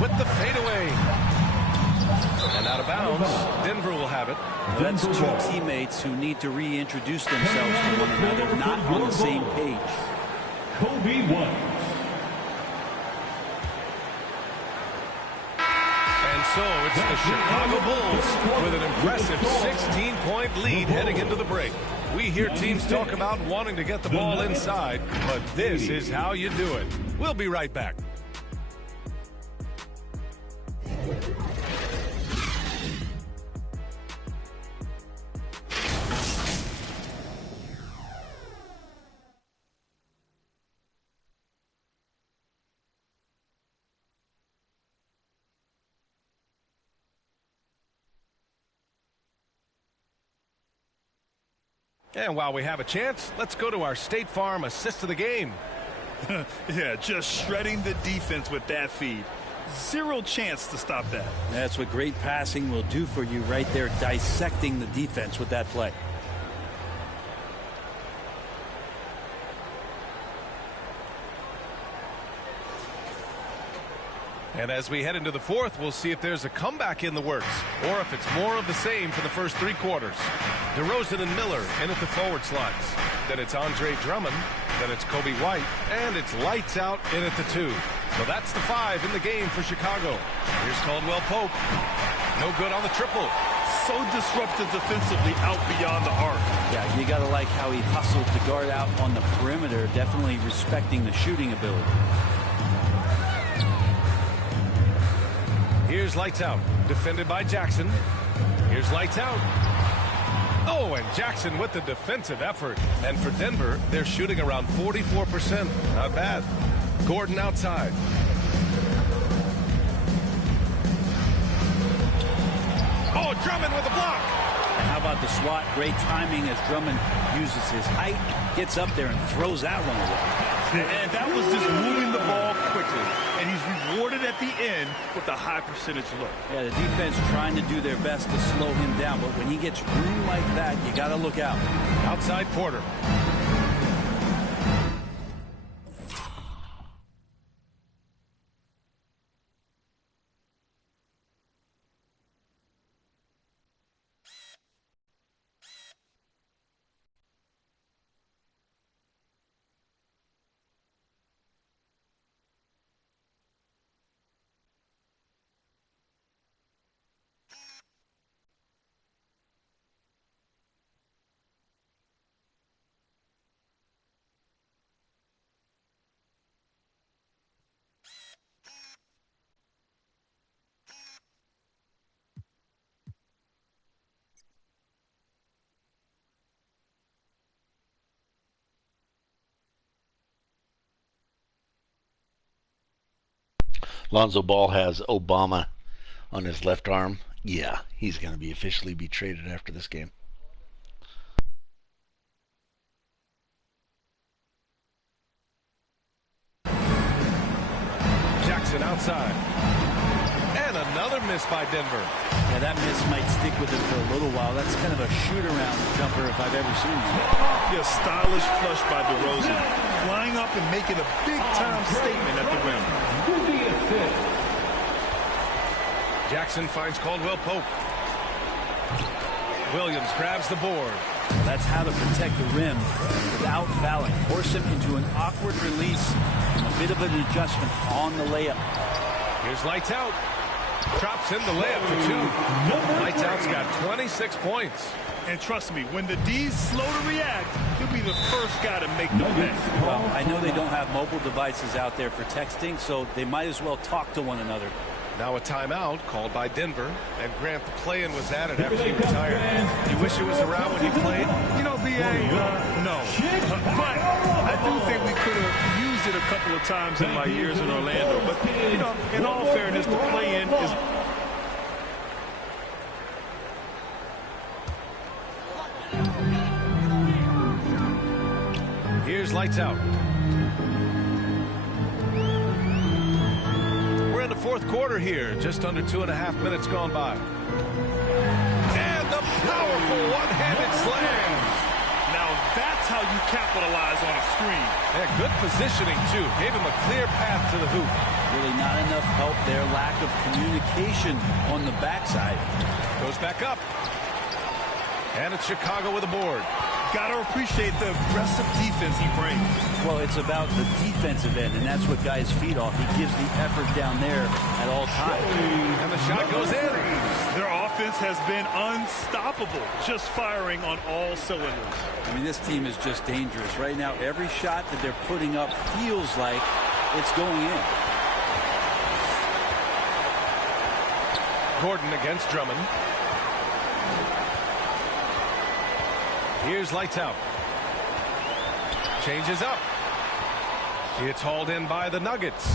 With the fadeaway. And out of bounds. Denver will have it. That's 2 teammates who need to reintroduce themselves to one another, not on the same page. Kobe White. And so it's the Chicago Bulls with an impressive 16-point lead heading into the break. We hear teams talk about wanting to get the ball inside, but this is how you do it. We'll be right back. And while we have a chance, let's go to our State Farm assist of the game. Yeah, just shredding the defense with that feed. 0 chance to stop that. That's what great passing will do for you right there, dissecting the defense with that play. And as we head into the fourth, we'll see if there's a comeback in the works or if it's more of the same for the first 3 quarters. DeRozan and Miller in at the forward slots. Then it's Andre Drummond. Then it's Kobe White. And it's Lights Out in at the 2. So that's the 5 in the game for Chicago. Here's Caldwell Pope. No good on the triple. So disruptive defensively out beyond the arc. Yeah, you got to like how he hustled to guard out on the perimeter, definitely respecting the shooting ability. Here's lights out, defended by Jackson. Here's lights out. Oh, and Jackson with the defensive effort. And for Denver, they're shooting around 44%. Not bad. Gordon outside. Oh, Drummond with a block. And how about the swat? Great timing as Drummond uses his height, gets up there and throws that one away. And that was just moving the ball quickly. And he's rewarded at the end with a high percentage look. Yeah, the defense trying to do their best to slow him down. But when he gets room like that, you got to look out. Outside Porter. Lonzo Ball has Obama on his left arm. Yeah, he's going to be officially be traded after this game. Jackson outside. And another miss by Denver. Yeah, that miss might stick with him for a little while. That's kind of a shoot-around jumper if I've ever seen one. Yeah, stylish flush by DeRozan. Flying up and making a big-time statement at the rim. Jackson finds Caldwell Pope. Williams grabs the board. That's how to protect the rim without fouling. Force him into an awkward release and a bit of an adjustment on the layup. Here's lights out. Drops in the layup for two. Lights out's got 26 points. And trust me, when the D's slow to react, he'll be the first guy to make the play. Well, I know they don't have mobile devices out there for texting, so they might as well talk to one another. Now a timeout called by Denver. And Grant, the play-in was added after he retired. You wish it was around when you played? You know, B.A., no. But I do think we could have used it a couple of times in my years in Orlando. But, you know, in all fairness, the play-in is... Here's lights out. We're in the fourth quarter here. Just under 2.5 minutes gone by. And the powerful one-handed slam. Now that's how you capitalize on a screen. Yeah, good positioning, too. Gave him a clear path to the hoop. Really not enough help there. Lack of communication on the backside. Goes back up. And it's Chicago with a board. Got to appreciate the aggressive defense he brings. Well, it's about the defensive end, and that's what guys feed off. He gives the effort down there at all times. And the shot goes in. Their offense has been unstoppable, just firing on all cylinders. I mean, this team is just dangerous. Right now, every shot that they're putting up feels like it's going in. Gordon against Drummond. Here's lights out. Changes up. It's hauled in by the Nuggets.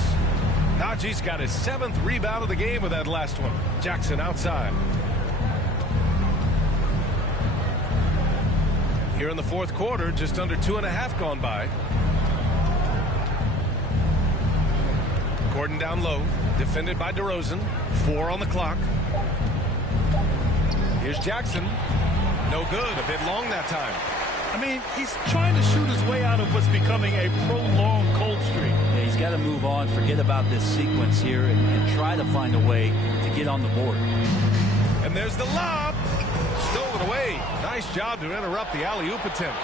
Najee's got his 7th rebound of the game with that last one. Jackson outside. Here in the fourth quarter, just under 2.5 gone by. Gordon down low, defended by DeRozan. 4 on the clock. Here's Jackson. No good. A bit long that time. I mean, he's trying to shoot his way out of what's becoming a prolonged cold streak. Yeah, he's got to move on, forget about this sequence here, and try to find a way to get on the board. And there's the lob. Stolen away. Nice job to interrupt the alley-oop attempt.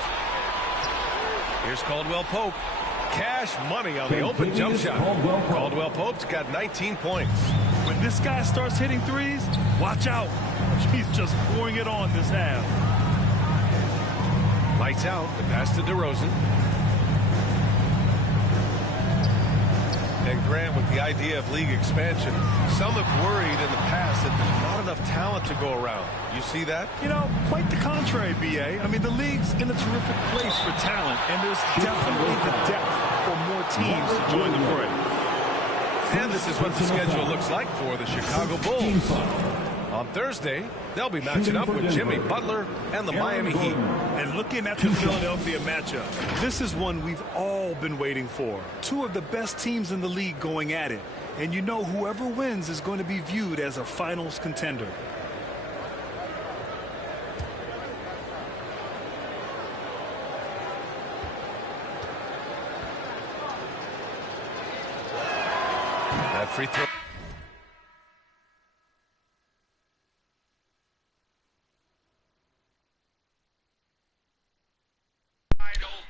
Here's Caldwell Pope. Cash money on the open jump shot. Caldwell Pope's got 19 points. When when this guy starts hitting threes, watch out. He's just pouring it on this half. Lights out. The pass to DeRozan. And Grant, with the idea of league expansion, some have worried in the past that there's not enough talent to go around. You see that? You know, quite the contrary, B.A. I mean, the league's in a terrific place for talent, and there's definitely the depth for more teams to join the fray. And this is what the schedule looks like for the Chicago Bulls. On Thursday, they'll be matching up with Jimmy Butler and the Miami Heat. And looking at the Philadelphia matchup, this is one we've all been waiting for. Two of the best teams in the league going at it. And you know whoever wins is going to be viewed as a finals contender. That free throw.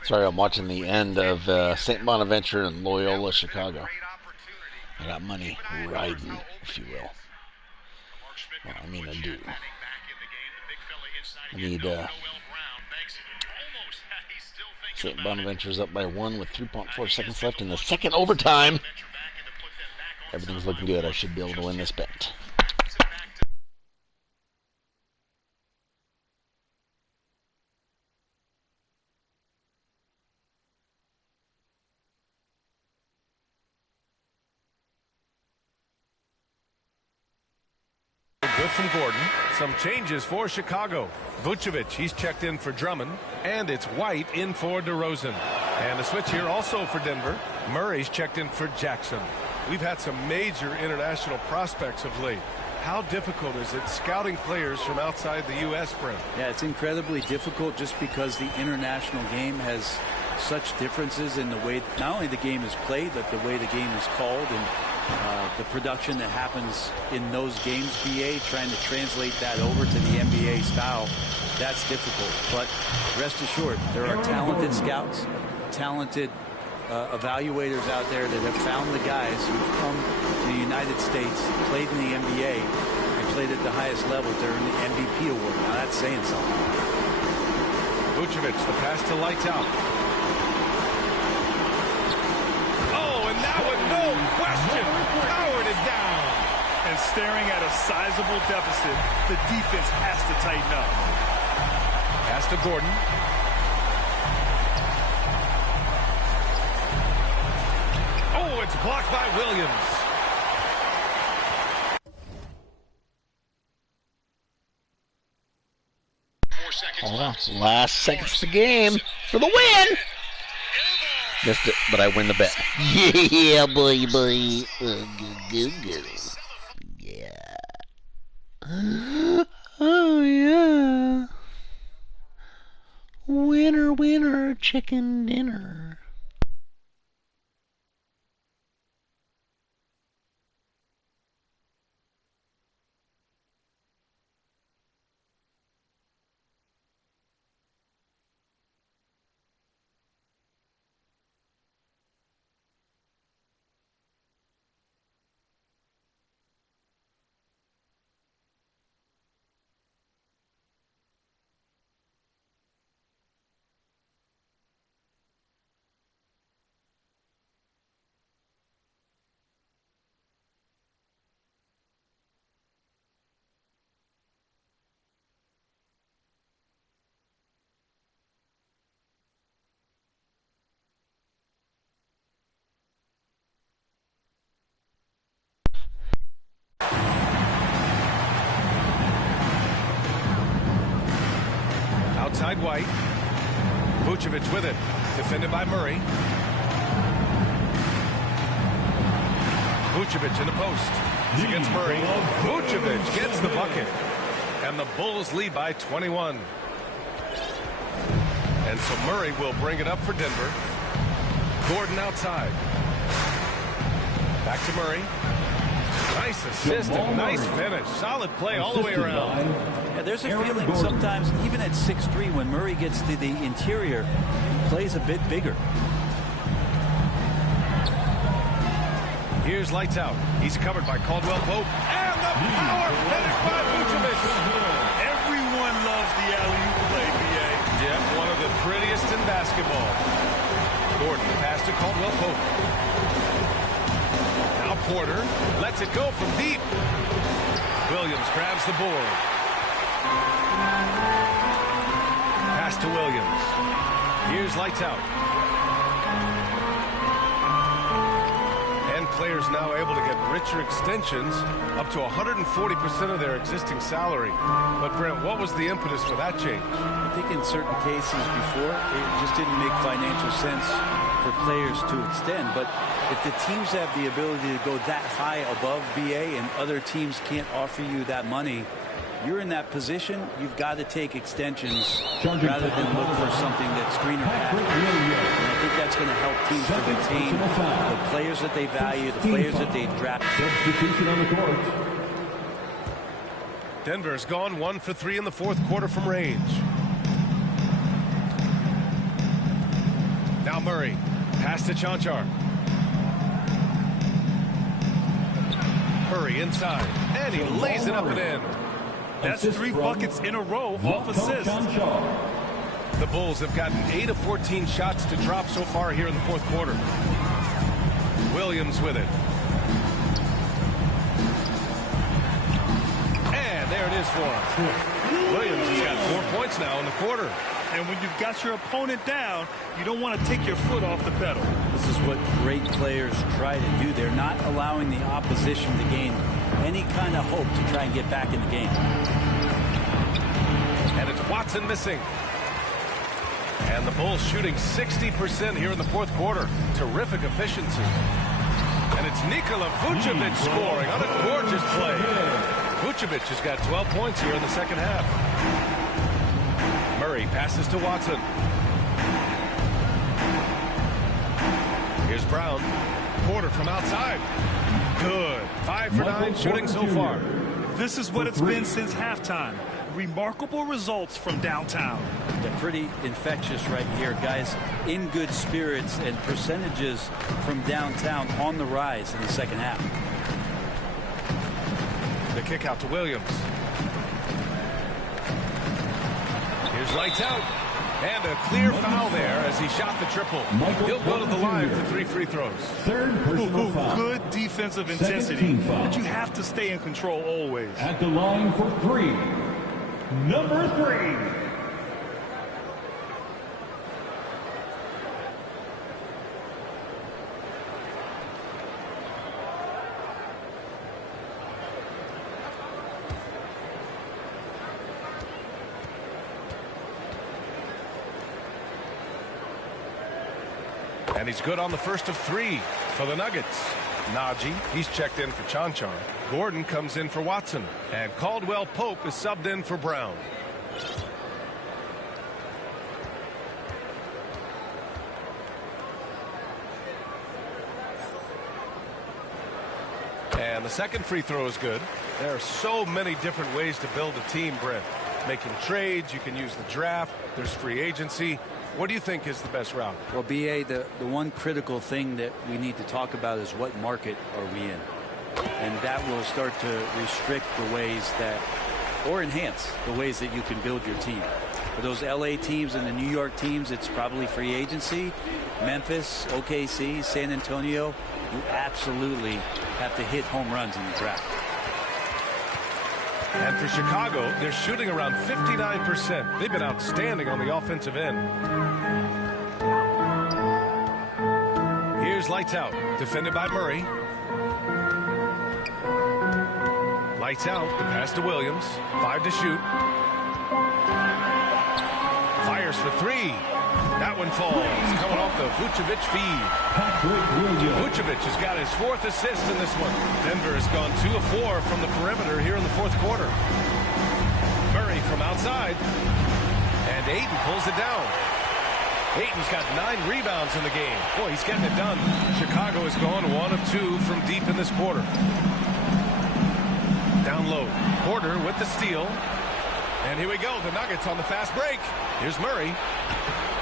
Sorry, I'm watching the end of St. Bonaventure and Loyola Chicago. I got money riding, if you will. Well, I mean, I do. I need St. Bonaventure's up by 1 with 3.4 seconds left in the second overtime. Everything's looking good. I should be able to win this bet. Good from Gordon. Some changes for Chicago. Vucevic, he's checked in for Drummond. And it's White in for DeRozan. And a switch here also for Denver. Murray's checked in for Jackson. We've had some major international prospects of late. How difficult is it scouting players from outside the U.S., Brent? Yeah, it's incredibly difficult just because the international game has such differences in the way not only the game is played, but the way the game is called and the production that happens in those games, BA, trying to translate that over to the NBA style, that's difficult. But rest assured, there are talented scouts, talented evaluators out there that have found the guys who've come to the United States, played in the NBA, and played at the highest level during the MVP award. Now that's saying something. Vucevic, the pass to Lights Out. Oh, and that one, no question, powered it down. And staring at a sizable deficit, the defense has to tighten up. Pass to Gordon. Oh, it's blocked by Williams. Hold on. Last seconds of the game for the win. Missed it, but I win the bet. Yeah, boy. Go. Yeah. Oh, yeah. Winner, chicken dinner. Outside White. Vucevic with it. Defended by Murray. Vucevic in the post. He gets Murray. Vucevic gets the bucket. And the Bulls lead by 21. And so Murray will bring it up for Denver. Gordon outside. Back to Murray. Nice assist and nice finish. Solid play all the way around. Yeah, there's a feeling sometimes, even at 6'3", when Murray gets to the interior, he plays a bit bigger. Here's lights out. He's covered by Caldwell Pope. And the power finish by Vucevic. Everyone loves the alley-oop play, B.A. Yeah, one of the prettiest in basketball. Gordon pass to Caldwell Pope. Now Porter lets it go from deep. Williams grabs the board. Pass to Williams. Here's lights out. And players now able to get richer extensions up to 140% of their existing salary. But Brent, what was the impetus for that change? I think in certain cases before, it just didn't make financial sense for players to extend. But if the teams have the ability to go that high above BA and other teams can't offer you that money, you're in that position, you've got to take extensions rather than look for something that's greener pastures. And I think that's going to help teams to retain the players that they value, the players that they draft. Substitution on the court. Denver's gone 1 for 3 in the fourth quarter from range. Now Murray. Pass to Chanchar. Murray inside. And he lays it up and in. That's 3 buckets in a row off assists. The Bulls have gotten 8 of 14 shots to drop so far here in the fourth quarter. Williams with it. And there it is for him. Williams has got 4 points now in the quarter. And when you've got your opponent down, you don't want to take your foot off the pedal. This is what great players try to do. They're not allowing the opposition to gain any kind of hope to try and get back in the game. And it's Watson missing. And the Bulls shooting 60% here in the fourth quarter. Terrific efficiency. And it's Nikola Vucevic scoring on a gorgeous play. Vucevic has got 12 points here in the second half. Murray passes to Watson. Here's Brown. Porter from outside. Good. 5 for 9 shooting so far. This is what it's been since halftime. Remarkable results from downtown. They're pretty infectious right here, guys. In good spirits and percentages from downtown on the rise in the second half. The kick out to Williams. Here's lights out. And a clear foul there as he shot the triple. He'll go to the line for 3 free throws. Third personal foul. Good defensive intensity, but you have to stay in control always. At the line for 3, number 3. And he's good on the first of 3 for the Nuggets. Najee, he's checked in for Chanchar. Gordon comes in for Watson. And Caldwell Pope is subbed in for Brown. And the second free throw is good. There are so many different ways to build a team, Brent. Making trades, you can use the draft, there's free agency. What do you think is the best route? Well, BA, the one critical thing that we need to talk about is what market are we in? And that will start to restrict the ways that, or enhance the ways that you can build your team. For those LA teams and the New York teams, it's probably free agency. Memphis, OKC, San Antonio, you absolutely have to hit home runs in the draft. And for Chicago, they're shooting around 59%. They've been outstanding on the offensive end. Here's lights out. Defended by Murray. Lights out. The pass to Williams. 5 to shoot. Fires for 3. That one falls. Coming off the Vucevic feed. Vucevic has got his 4th assist in this one. Denver has gone 2 of 4 from the perimeter here in the fourth quarter. Murray from outside. And Ayton pulls it down. Ayton's got 9 rebounds in the game. Boy, he's getting it done. Chicago has gone 1 of 2 from deep in this quarter. Down low. Porter with the steal. And here we go. The Nuggets on the fast break. Here's Murray.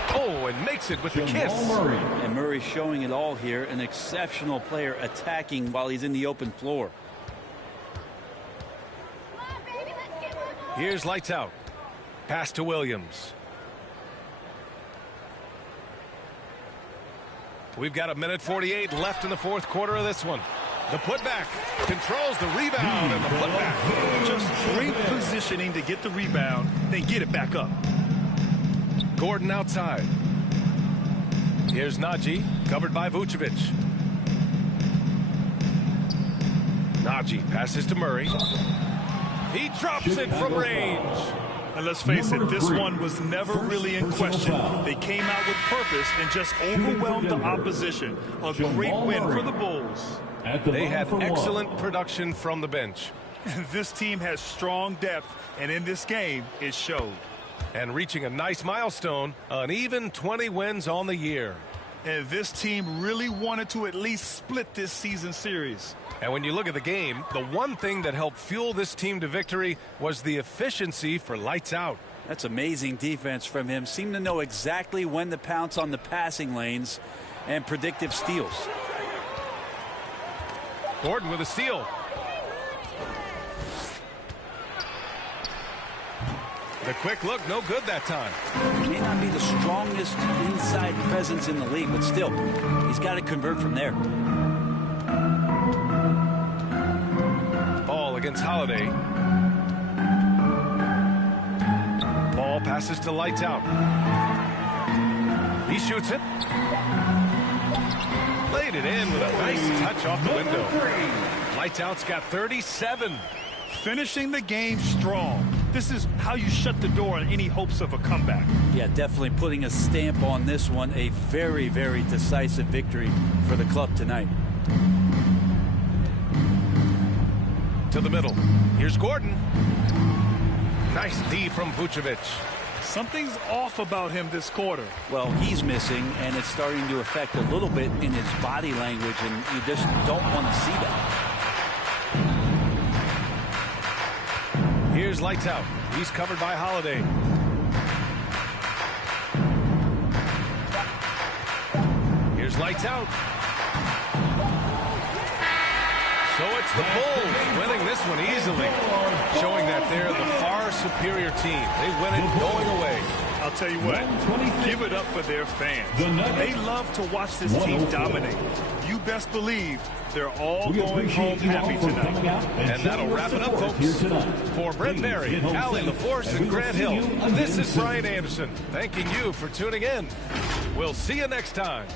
Oh, and makes it with the kiss. And Murray showing it all here. An exceptional player attacking while he's in the open floor. Here's lights out. Pass to Williams. We've got 1:48 left in the fourth quarter of this one. The putback controls the rebound and the putback. Just great positioning to get the rebound, then get it back up. Gordon outside. Here's Naji, covered by Vucevic. Naji passes to Murray. He drops it from range. And let's face it, this one was never really in question. They came out with purpose and just overwhelmed the opposition. A great win for the Bulls. They had excellent production from the bench. This team has strong depth, and in this game, it showed. And reaching a nice milestone, an even 20 wins on the year. And this team really wanted to at least split this season series. And when you look at the game, the one thing that helped fuel this team to victory was the efficiency for lights out. That's amazing defense from him. Seemed to know exactly when to pounce on the passing lanes and predictive steals. Gordon with a steal. The quick look, no good that time. He may not be the strongest inside presence in the league, but still, he's got to convert from there. Ball against Holiday. Ball passes to lights out. He shoots it. Laid it in with a nice touch off the window. Lights out's got 37. Finishing the game strong. This is how you shut the door on any hopes of a comeback. Yeah, definitely putting a stamp on this one. A very, very decisive victory for the club tonight. To the middle. Here's Gordon. Nice D from Vucevic. Something's off about him this quarter. Well, he's missing, and it's starting to affect a little bit in his body language, and you just don't want to see that. Here's lights out. He's covered by Holiday. Here's lights out. So it's the Bulls winning this one easily, showing that they're the far superior team. They win it going away. I'll tell you what, give it up for their fans. They love to watch this team dominate. You best believe they're all going home happy tonight. And that'll wrap it up, folks. For Brent Barry, Allie LaForce, and Grant Hill, this is Brian Anderson, thanking you for tuning in. We'll see you next time.